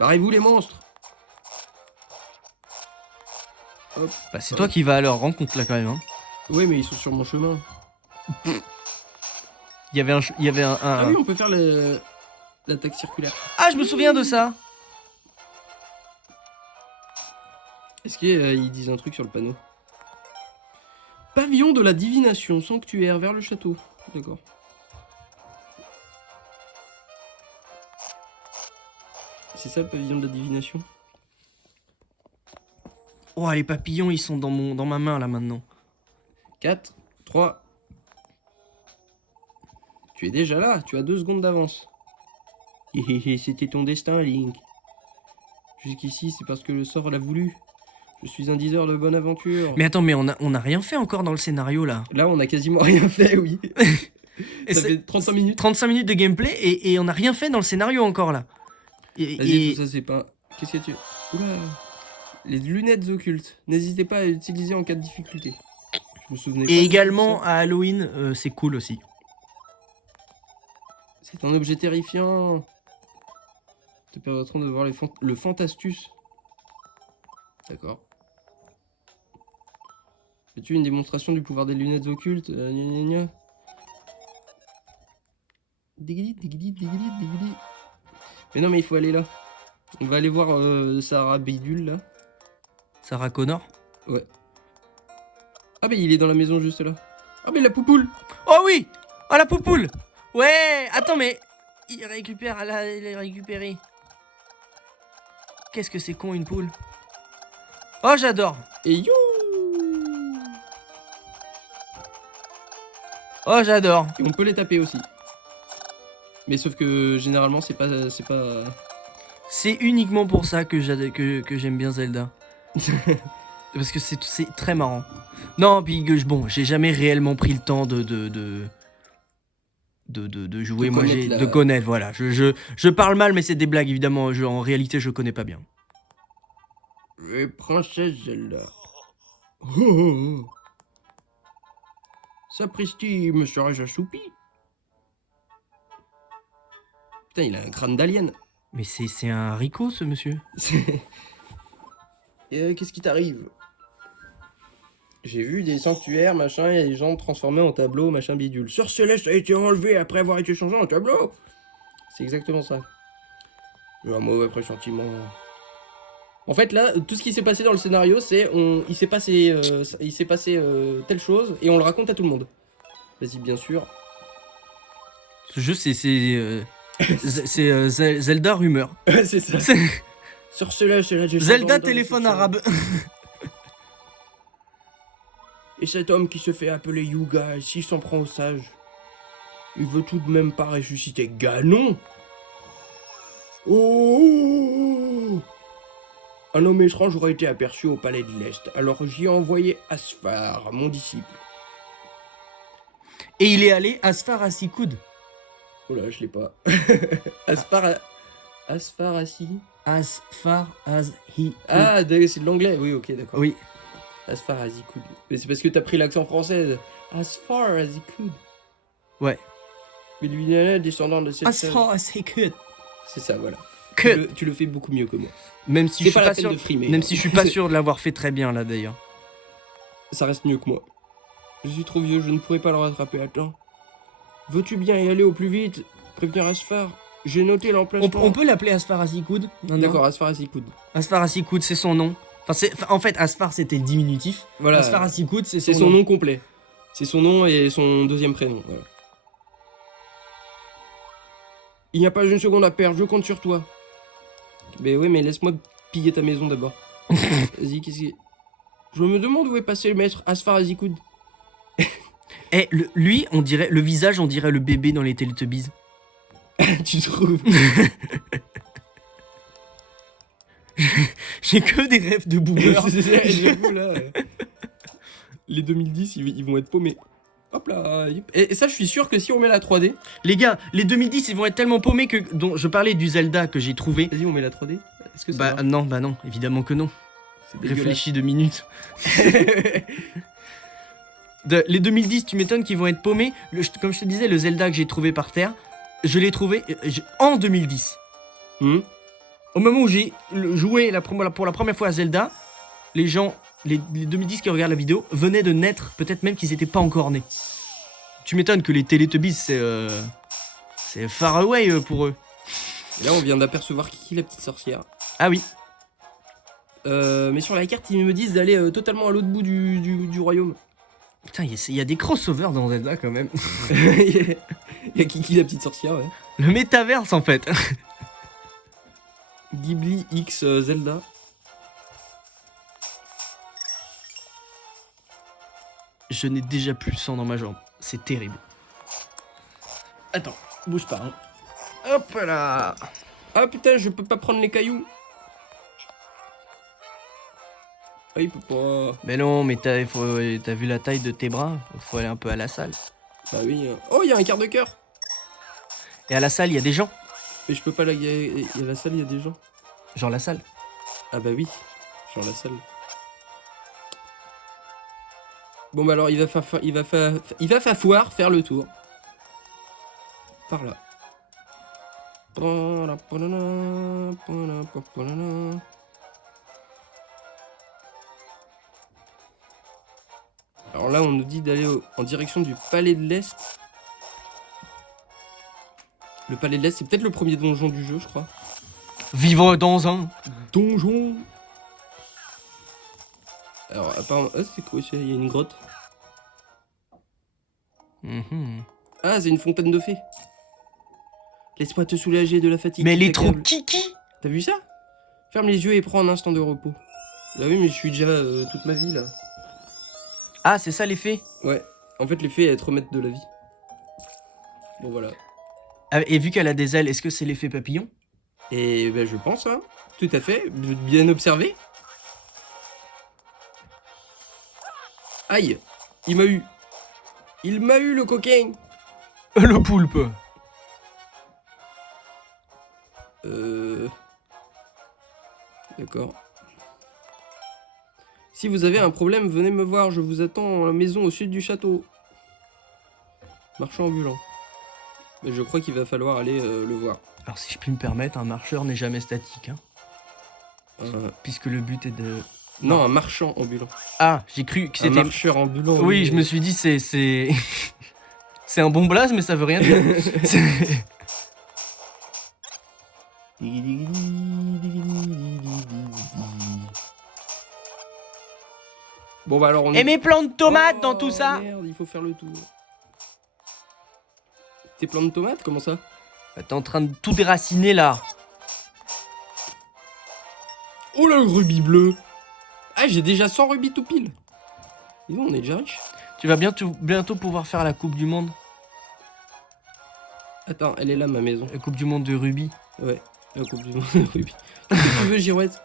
Barrez-vous les monstres. Hop. Bah c'est toi qui vas à leur rencontre là quand même. Hein. Oui mais ils sont sur mon chemin. Il y avait un... Ah oui on peut faire l'attaque circulaire. Ah je me souviens de ça. Est-ce qu'ils disent un truc sur le panneau? Pavillon de la divination, sanctuaire vers le château. D'accord. C'est ça le pavillon de la divination? Oh les papillons ils sont dans ma main là maintenant. 4, 3. Tu es déjà là, tu as 2 secondes d'avance. C'était ton destin, Link. Jusqu'ici, c'est parce que le sort l'a voulu. Je suis un diseur de bonne aventure. Mais attends, mais on a rien fait encore dans le scénario là. Là, on a quasiment rien fait, oui. Et ça fait 35 minutes. 35 minutes de gameplay et on a rien fait dans le scénario encore là. Vas-y, ça c'est pas... Qu'est-ce que tu... Oula. Les lunettes occultes. N'hésitez pas à les utiliser en cas de difficulté. Je me souvenais pas. Et également à Halloween, c'est cool aussi. C'est un objet terrifiant. Te permettront de voir le Fantastus. D'accord. Fais-tu une démonstration du pouvoir des lunettes occultes? Gna gna gna. Digili, digili, digili, digili. Mais non mais il faut aller là. On va aller voir Sarah Bidule là. Sarah Connor? Ouais. Ah mais il est dans la maison juste là. Ah mais la poupoule. Oh oui! Oh la poupoule! Ouais! Attends mais... Il récupère... Il est récupéré. Qu'est-ce que c'est con une poule? Oh j'adore! Et you. Oh j'adore! Et on peut les taper aussi. Mais sauf que généralement c'est pas... C'est uniquement pour ça que j'aime bien Zelda. Parce que c'est très marrant. Non, puis bon, j'ai jamais réellement pris le temps de jouer. Moi, de connaître, voilà. Je parle mal, mais c'est des blagues, évidemment. En réalité, je connais pas bien. Les princesses Zelda. Sapristi, me serais-je assoupi? Putain, il a un crâne d'alien. Mais c'est un haricot, ce monsieur. Et qu'est-ce qui t'arrive? J'ai vu des sanctuaires, machin, il y a des gens transformés en tableau, machin bidule. Sœur Céleste a été enlevée après avoir été changée en tableau. C'est exactement ça. J'ai un mauvais pressentiment. En fait, là, tout ce qui s'est passé dans le scénario, c'est il s'est passé telle chose et on le raconte à tout le monde. Vas-y, bien sûr. Ce jeu, c'est Zelda rumeur. C'est ça. Sœur Céleste, c'est là. Zelda téléphone arabe. Et cet homme qui se fait appeler Yuga, s'il s'en prend au sage, il veut tout de même pas ressusciter Ganon. Oh! Un homme étrange aurait été aperçu au palais de l'Est, alors j'y ai envoyé Asphar, mon disciple. Et il est allé Asphar à six coudes. Oh là, je l'ai pas. Asphar assis. Asphar as he. Ah, c'est de l'anglais, oui, ok, d'accord. Oui. As far as he could. Mais c'est parce que t'as pris l'accent français. As far as he could. Ouais. Mais lui, il est descendant de cette... As far as he could. C'est ça, voilà. Que Tu le fais beaucoup mieux que moi. Même si je suis pas la pas peine sûr de frimer. Même si je suis pas sûr de l'avoir fait très bien là d'ailleurs. Ça reste mieux que moi. Je suis trop vieux, je ne pourrai pas le rattraper à temps. Veux-tu bien y aller au plus vite? Prévenir Asphar? J'ai noté l'emplacement. On peut l'appeler Asphar as he could. D'accord, Asphar as he could. Asphar as he could, c'est son nom. En fait, Asphar c'était le diminutif. Voilà. Asphar as he could, c'est C'est son nom complet. C'est son nom et son deuxième prénom. Voilà. Il n'y a pas une seconde à perdre, je compte sur toi. Mais ouais, mais laisse-moi piller ta maison d'abord. Vas-y, qu'est-ce que... Je me demande où est passé le maître Asphar as he could. Eh, lui, on dirait le visage, on dirait le bébé dans les Teletubbies. Tu trouves? J'ai que des rêves de boomer. J'avoue là. Les 2010, ils vont être paumés. Hop là. Et ça, je suis sûr que si on met la 3D. Les gars, les 2010, ils vont être tellement paumés que... dont je parlais du Zelda que j'ai trouvé. Vas-y, on met la 3D. Est-ce que ça Bah va? non, évidemment que non. C'est dégueulasse. Réfléchis 2 minutes. Les 2010, tu m'étonnes qu'ils vont être paumés. Comme je te disais, le Zelda que j'ai trouvé par terre, je l'ai trouvé en 2010. Au moment où j'ai joué pour la première fois à Zelda, les gens, les 2010 qui regardent la vidéo, venaient de naître, peut-être même qu'ils n'étaient pas encore nés. Tu m'étonnes que les Teletubbies, c'est far away pour eux. Et là, on vient d'apercevoir Kiki, la petite sorcière. Ah oui. Mais sur la carte, ils me disent d'aller totalement à l'autre bout du royaume. Putain, il y a des crossovers dans Zelda quand même. Il y a Kiki, la petite sorcière, ouais. Le métaverse en fait. Ghibli X Zelda. Je n'ai déjà plus sang dans ma jambe. C'est terrible. Attends, bouge pas. Hein. Hop là. Ah putain, je peux pas prendre les cailloux. Ah, il peut pas. Mais non, mais t'as vu la taille de tes bras? Faut aller un peu à la salle. Bah oui. Oh, il y a un quart de cœur. Et à la salle, il y a des gens. Mais je peux pas la... Il y a la salle, il y a des gens. Genre la salle. Ah bah oui. Genre la salle. Bon bah alors il va falloir faire le tour. Par là. Alors là on nous dit d'aller en direction du palais de l'Est. Le palais de l'Est, c'est peut-être le premier donjon du jeu, je crois. Vivre dans un Donjon. Alors apparemment... Ah, c'est quoi ça? Il y a une grotte. Ah, c'est une fontaine de fées. Laisse-moi te soulager de la fatigue. Mais elle qui est trop t'accable. kiki. T'as vu ça? Ferme les yeux et prends un instant de repos. Bah oui, mais je suis déjà toute ma vie là. Ah, c'est ça l'effet. Ouais. En fait, les fées, elles te remettent de la vie. Bon, voilà. Ah, et vu qu'elle a des ailes, est-ce que c'est l'effet papillon? Et ben, je pense, hein. Tout à fait. Bien observé. Aïe, il m'a eu. Il m'a eu le coquin. Le poulpe. D'accord. Si vous avez un problème, venez me voir. Je vous attends à la maison au sud du château. Marchand ambulant. Mais je crois qu'il va falloir aller le voir. Alors si je puis me permettre, un marcheur n'est jamais statique, hein, puisque le but est de... Non, un marchand ambulant. Ah, j'ai cru que Un c'était... marcheur ambulant. Oui, je me suis dit, c'est... C'est un bon blaze, mais ça veut rien dire. C'est- Bon bah alors on... Et mes plants de tomates dans Oh, tout ça. Merde, il faut faire le tour. Tes plants de tomates, comment ça? T'es en train de tout déraciner là. Oh là, le rubis bleu. Ah, j'ai déjà 100 rubis tout pile. Dis donc, on est déjà riche. Tu vas bientôt pouvoir faire la coupe du monde. Attends, elle est là ma maison. La coupe du monde de rubis. Ouais, la coupe du monde de rubis. Qu'est-ce que tu veux, Girouette?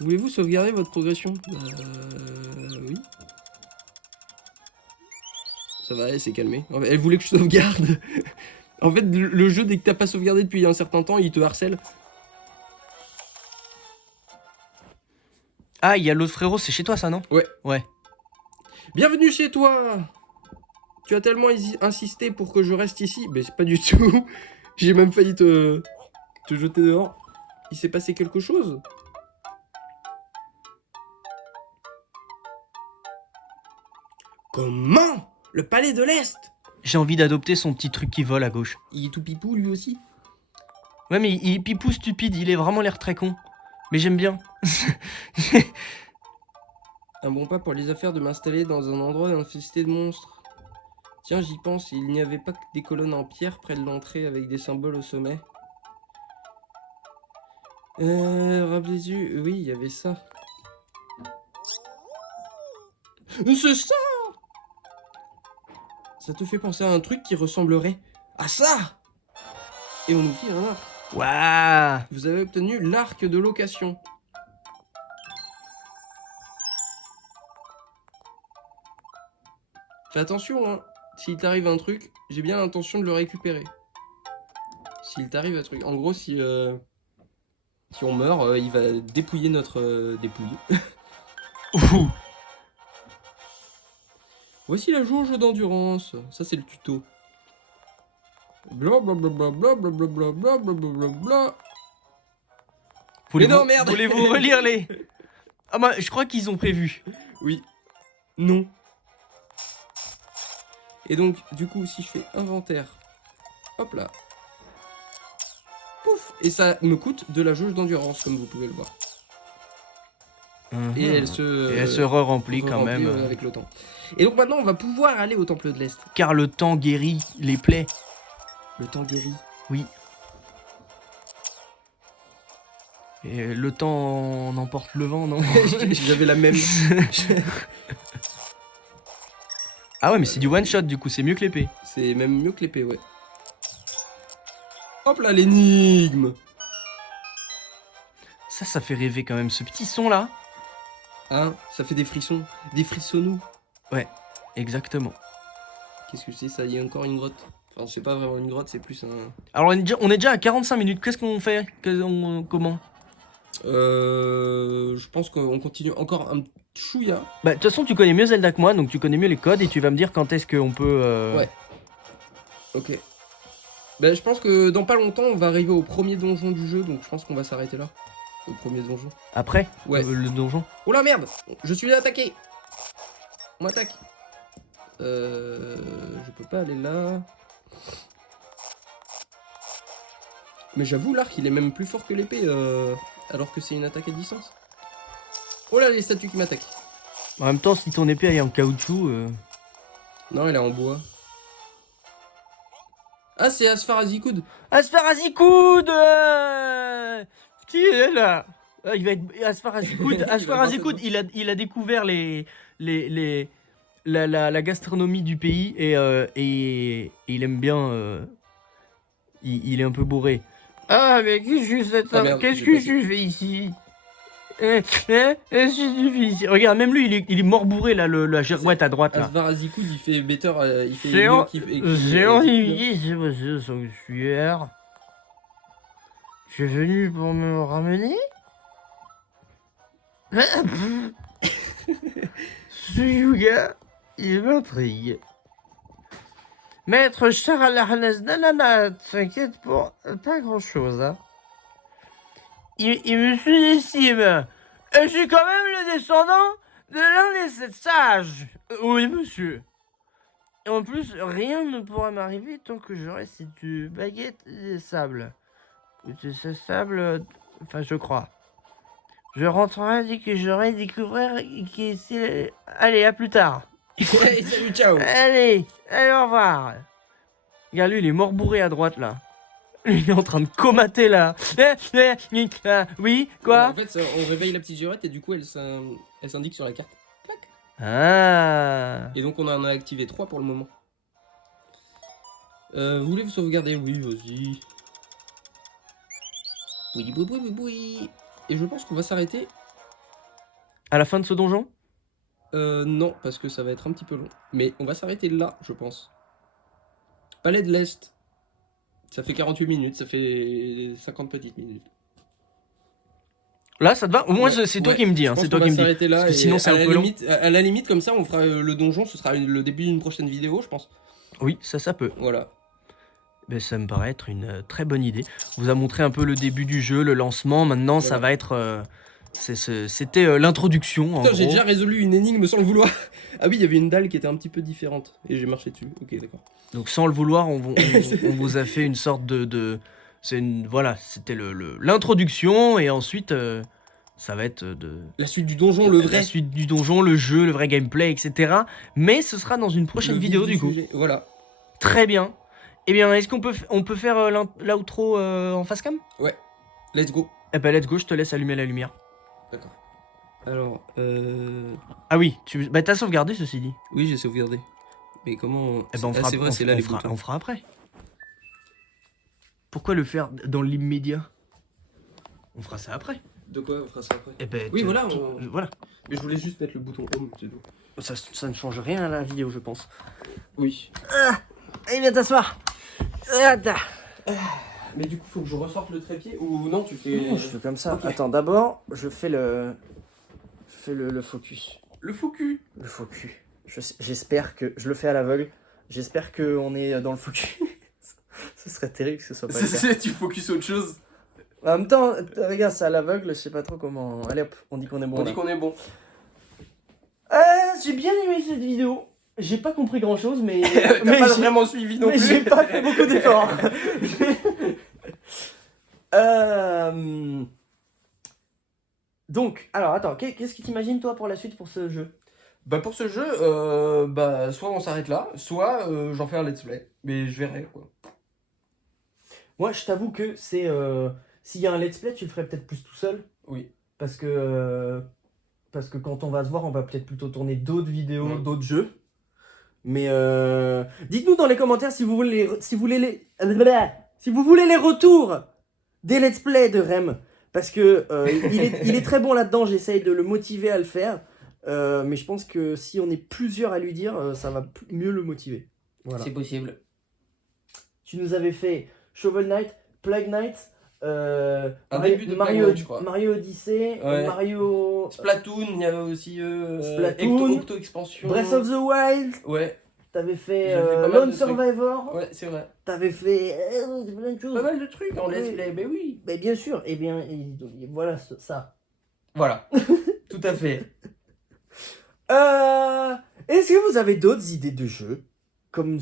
Voulez-vous sauvegarder votre progression? Oui. Ça va, elle s'est calmée. En fait, elle voulait que je sauvegarde. En fait, le jeu, dès que t'as pas sauvegardé depuis un certain temps, il te harcèle. Ah, il y a l'autre frérot, c'est chez toi ça, non? Ouais. Ouais. Bienvenue chez toi. Tu as tellement insisté pour que je reste ici. Mais c'est pas du tout. J'ai même failli te jeter dehors. Il s'est passé quelque chose? Comment? Le palais de l'Est? J'ai envie d'adopter son petit truc qui vole à gauche. Il est tout pipou lui aussi? Ouais, mais il est pipou stupide, il est vraiment l'air très con. Mais j'aime bien. Un bon pas pour les affaires de m'installer dans un endroit infesté de monstres. Tiens, j'y pense, il n'y avait pas que des colonnes en pierre près de l'entrée avec des symboles au sommet. Rappelez-y, oui, il y avait ça. C'est ça! Ça te fait penser à un truc qui ressemblerait à ça! Et on nous file un arc. Waouh! Vous avez obtenu l'arc de location. Fais attention, hein. S'il t'arrive un truc, j'ai bien l'intention de le récupérer. S'il t'arrive un truc... En gros, si on meurt, il va dépouiller notre dépouille. Ouh. Voici la jauge d'endurance. Ça, c'est le tuto. Blablabla, blablabla, blablabla. Mais non, merde. Voulez-vous relire les... Ah bah, je crois qu'ils ont prévu. Oui. Non. Et donc, du coup, si je fais inventaire, hop là. Pouf. Et ça me coûte de la jauge d'endurance, comme vous pouvez le voir. Et elle se re-remplit quand re-remplit, même. avec le temps. Et donc maintenant, on va pouvoir aller au temple de l'Est. Car le temps guérit les plaies. Le temps guérit. Oui. Et le temps emporte le vent, non? J'avais la même. Ah ouais, mais c'est du one shot du coup, c'est mieux que l'épée. C'est même mieux que l'épée, ouais. Hop là, l'énigme. Ça fait rêver quand même, ce petit son là. Hein, ça fait des frissons. Des frissonnous. Ouais, exactement. Qu'est-ce que c'est ça? Il y a encore une grotte. Enfin, c'est pas vraiment une grotte, c'est plus un... Alors on est déjà à 45 minutes, qu'est-ce qu'on fait? Comment? Je pense qu'on continue encore un chouïa. Bah de toute façon tu connais mieux Zelda que moi, donc tu connais mieux les codes et tu vas me dire quand est-ce qu'on peut... Ouais. Ok. Bah je pense que dans pas longtemps on va arriver au premier donjon du jeu, donc je pense qu'on va s'arrêter là. Au premier donjon. Après? Ouais. Le donjon? Oh la merde! Je suis attaqué! On m'attaque. Je peux pas aller là. Mais j'avoue, l'arc il est même plus fort que l'épée, alors que c'est une attaque à distance. Oh là, les statues qui m'attaquent. En même temps, si ton épée elle est en caoutchouc... Non, elle est en bois. Ah, c'est Asfarazikoud. Asfarazikoud qui est là? Il va être Asfarazikoud. Asfarazikoud, il a découvert la gastronomie du pays et il aime bien. Il est un peu bourré. Ah mais qu'est-ce que Ah, merde, je fais ici? C'est difficile. Regarde, même lui, il est mort bourré, là, la girouette à droite, là. Asvar Azikoud, il fait better, il fait C'est mieux en- qu'il- envie, c'est passé au sanctuaire. Tu es venu pour me ramener? Ce Yuga, il m'intrigue. Maître Charles Arnes, nanana, t'inquiète pas grand-chose, hein. Il me sous-estime. Je suis quand même le descendant de l'un des 7 sages. Oui, monsieur. Et en plus, rien ne pourra m'arriver tant que j'aurai cette baguette des sables. Ou de ce sable, enfin, je crois. Je rentrerai dès que j'aurai découvert qui c'est. Allez, à plus tard. Allez, salut, ciao. Allez, au revoir. Regarde, lui, il est mort bourré à droite, là. Lui, il est en train de comater, là. Oui, quoi? En fait, on réveille la petite girouette et du coup, elle s'indique sur la carte. Ah. Et donc, on en a activé 3 pour le moment. Vous voulez vous sauvegarder? Oui, vas-y. Oui, boui, boui, boui, boui. Et je pense qu'on va s'arrêter. À la fin de ce donjon? Non, parce que ça va être un petit peu long. Mais on va s'arrêter là, je pense. Palais de l'Est. Ça fait 48 minutes, ça fait 50 petites minutes. Là, ça te va? Moi, Ouais, c'est toi ouais, qui me dis, hein, je c'est pense toi qu'on qui va me dis. s'arrêter là. Parce que et sinon, c'est un peu long. à la limite, comme ça, on fera le donjon, ce sera le début d'une prochaine vidéo, je pense. Oui, ça peut. Voilà. Mais ça me paraît être une très bonne idée. On vous a montré un peu le début du jeu, le lancement. Maintenant, ça Voilà. va être... C'était l'introduction, en Putain, j'ai gros. déjà résolu une énigme sans le vouloir. Ah oui, il y avait une dalle qui était un petit peu différente. Et j'ai marché dessus. Ok, d'accord. Donc, sans le vouloir, on vous a fait une sorte de voilà, c'était l'introduction. Et ensuite, ça va être La suite du donjon, le vrai. la suite du donjon, le jeu, le vrai gameplay, etc. Mais ce sera dans une prochaine Le vif vidéo, du coup. sujet. Voilà. Très bien. Eh bien, est-ce qu'on peut faire l'outro en face cam? Ouais. Let's go. Eh ben, let's go, je te laisse allumer la lumière. D'accord. Alors, Ah oui, bah t'as sauvegardé, ceci dit. oui, j'ai sauvegardé. Mais comment... Eh ben, on Ah, fera, c'est vrai, c'est là les boutons. on fera après. Pourquoi le faire dans l'immédiat? On fera ça après. De quoi on fera ça après? Eh ben, Oui, voilà, voilà. Mais je voulais juste mettre le bouton home, c'est tout. Ça ne change rien à la vidéo, je pense. Oui. Allez, viens t'asseoir. Mais du coup, faut que je ressorte le trépied ou non, tu fais... Non, je fais comme ça. Ok. Attends, d'abord, je fais le focus. Le faux cul. Le focus. J'espère que... Je le fais à l'aveugle. J'espère qu'on est dans le focus. Ce serait terrible que ce soit pas le cas. Tu focus autre chose. En même temps, regarde, c'est à l'aveugle, je sais pas trop comment... Allez hop, on dit qu'on est bon. On là. dit qu'on est bon. J'ai bien aimé cette vidéo. J'ai pas compris grand chose, mais. T'as mais pas j'ai- vraiment suivi non mais plus. j'ai pas fait beaucoup d'efforts. Donc, alors attends, qu'est-ce que t'imagines toi pour la suite pour ce jeu? Bah pour ce jeu, soit on s'arrête là, soit j'en fais un let's play. Mais je verrai quoi. Moi, je t'avoue que c'est. S'il y a un let's play, tu le ferais peut-être plus tout seul. Oui. Parce que quand on va se voir, on va peut-être plutôt tourner d'autres vidéos, Ouais. d'autres jeux. Mais dites-nous dans les commentaires si vous voulez si vous voulez les retours des let's play de Rem, parce que il est très bon là-dedans. J'essaye de le motiver à le faire, mais je pense que si on est plusieurs à lui dire, ça va mieux le motiver. Voilà. C'est possible. Tu nous avais fait Shovel Knight, Plague Knight, début de Plague Knight, je crois. Mario Odyssey, Ouais. Mario Splatoon, il y avait aussi Splatoon, Octo Expansion. Breath of the Wild. Ouais, T'avais fait J'ai fait pas mal Lone de trucs. Survivor. ouais, c'est vrai. T'avais fait plein de choses. Pas mal de trucs en let's Oui. play, mais oui. Mais bien sûr, et bien voilà ça. Voilà, tout à fait. Est-ce que vous avez d'autres idées de jeux comme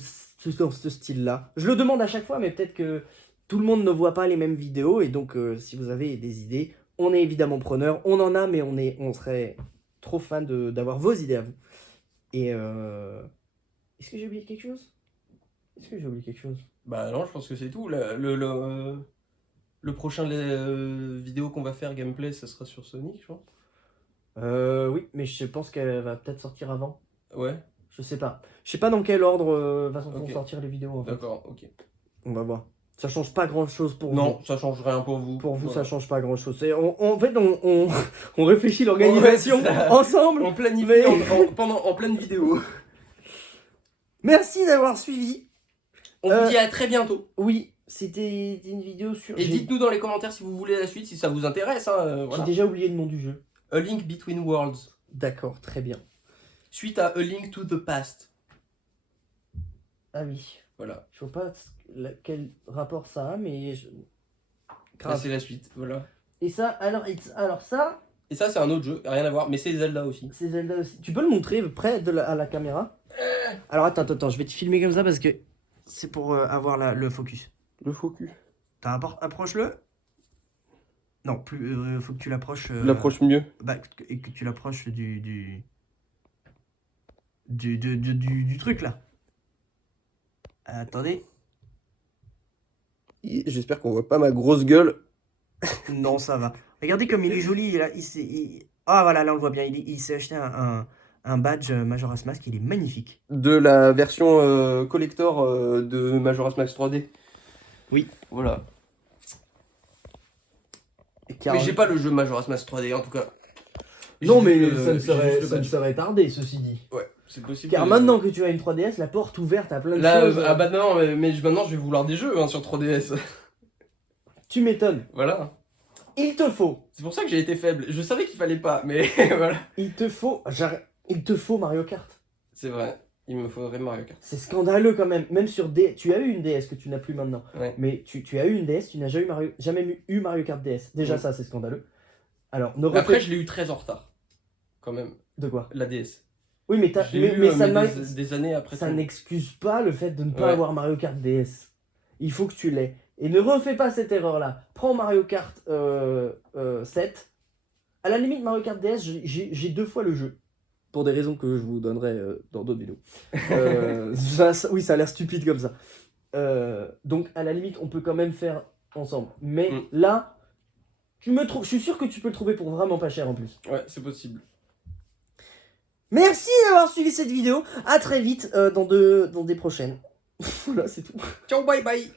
dans ce style-là? Je le demande à chaque fois, mais peut-être que tout le monde ne voit pas les mêmes vidéos, et donc si vous avez des idées, on est évidemment preneur. On en a, mais on serait trop fan d'avoir vos idées à vous. Et est-ce que j'ai oublié quelque chose? Bah non, je pense que c'est tout. Le prochain vidéo qu'on va faire gameplay, ça sera sur Sonic, je pense. Oui, mais je pense qu'elle va peut-être sortir avant. Ouais, Je sais pas. Je sais pas dans quel ordre va Ok. sortir les vidéos en fait. d'accord, ok. On va voir. Ça change pas grand chose pour Non, vous. ça change rien pour vous. Pour vous, Voilà. ça change pas grand chose. En fait, on réfléchit l'organisation Ouais, c'est ça. ensemble. On planifie Mais- en pleine vidéo. Merci d'avoir suivi. On vous dit à très bientôt. Oui, c'était une vidéo sur. Et dites-nous dans les commentaires si vous voulez la suite, si ça vous intéresse. Hein, J'ai voilà. déjà oublié le nom du jeu. A Link Between Worlds. D'accord, très bien. Suite à A Link to the Past. Ah oui. Voilà. Je vois pas quel rapport ça a, mais. Là, Grave. c'est la suite. Voilà. Et ça, alors ça, Et ça, c'est un autre jeu, rien à voir, mais c'est Zelda aussi. c'est Zelda aussi. Tu peux le montrer près à la caméra? Alors attends, je vais te filmer comme ça parce que c'est pour avoir le focus. Le focus. Approche-le. Non, plus, faut que tu l'approches. L'approche mieux. Bah, et que tu l'approches du truc là. Attendez. J'espère qu'on voit pas ma grosse gueule. Non, ça va. Regardez comme il est joli. Là, Ah voilà, là on le voit bien. Il s'est acheté un badge Majora's Mask. Il est magnifique. De la version collector de Majora's Mask 3D. Oui. Voilà. Et Mais j'ai pas le jeu Majora's Mask 3D en tout cas. Non, J'ai mais juste ça ne j'ai juste le badge. serait tardé, ceci dit. Ouais, c'est possible. Car maintenant que tu as une 3DS, la porte ouverte à plein de Là, choses. ah bah non, mais maintenant je vais vouloir des jeux hein, sur 3DS. Tu m'étonnes. Voilà. Il te faut. C'est pour ça que j'ai été faible. Je savais qu'il fallait pas, mais voilà. Il te faut Mario Kart. C'est vrai. Il me faudrait Mario Kart. C'est scandaleux quand même. Même sur DS. Tu as eu une DS que tu n'as plus maintenant. Ouais. Mais tu as eu une DS, tu n'as jamais eu Mario Kart DS. Déjà, Ouais. ça, c'est scandaleux. Alors, ne Mais après, refais... je l'ai eu très en retard. Quand même. De quoi? La DS. Oui, mais, Je l'ai eu, mais ça, des années après. ça tout. n'excuse pas le fait de ne pas Ouais. avoir Mario Kart DS. Il faut que tu l'aies. Et ne refais pas cette erreur-là. Prends Mario Kart 7. À la limite, Mario Kart DS, j'ai 2 fois le jeu. Pour des raisons que je vous donnerai dans d'autres vidéos. Oui, ça a l'air stupide comme ça. Donc, à la limite, on peut quand même faire ensemble. Mais là, je suis sûr que tu peux le trouver pour vraiment pas cher en plus. Ouais, c'est possible. Merci d'avoir suivi cette vidéo. À très vite dans des prochaines. Voilà, c'est tout. Ciao, bye bye.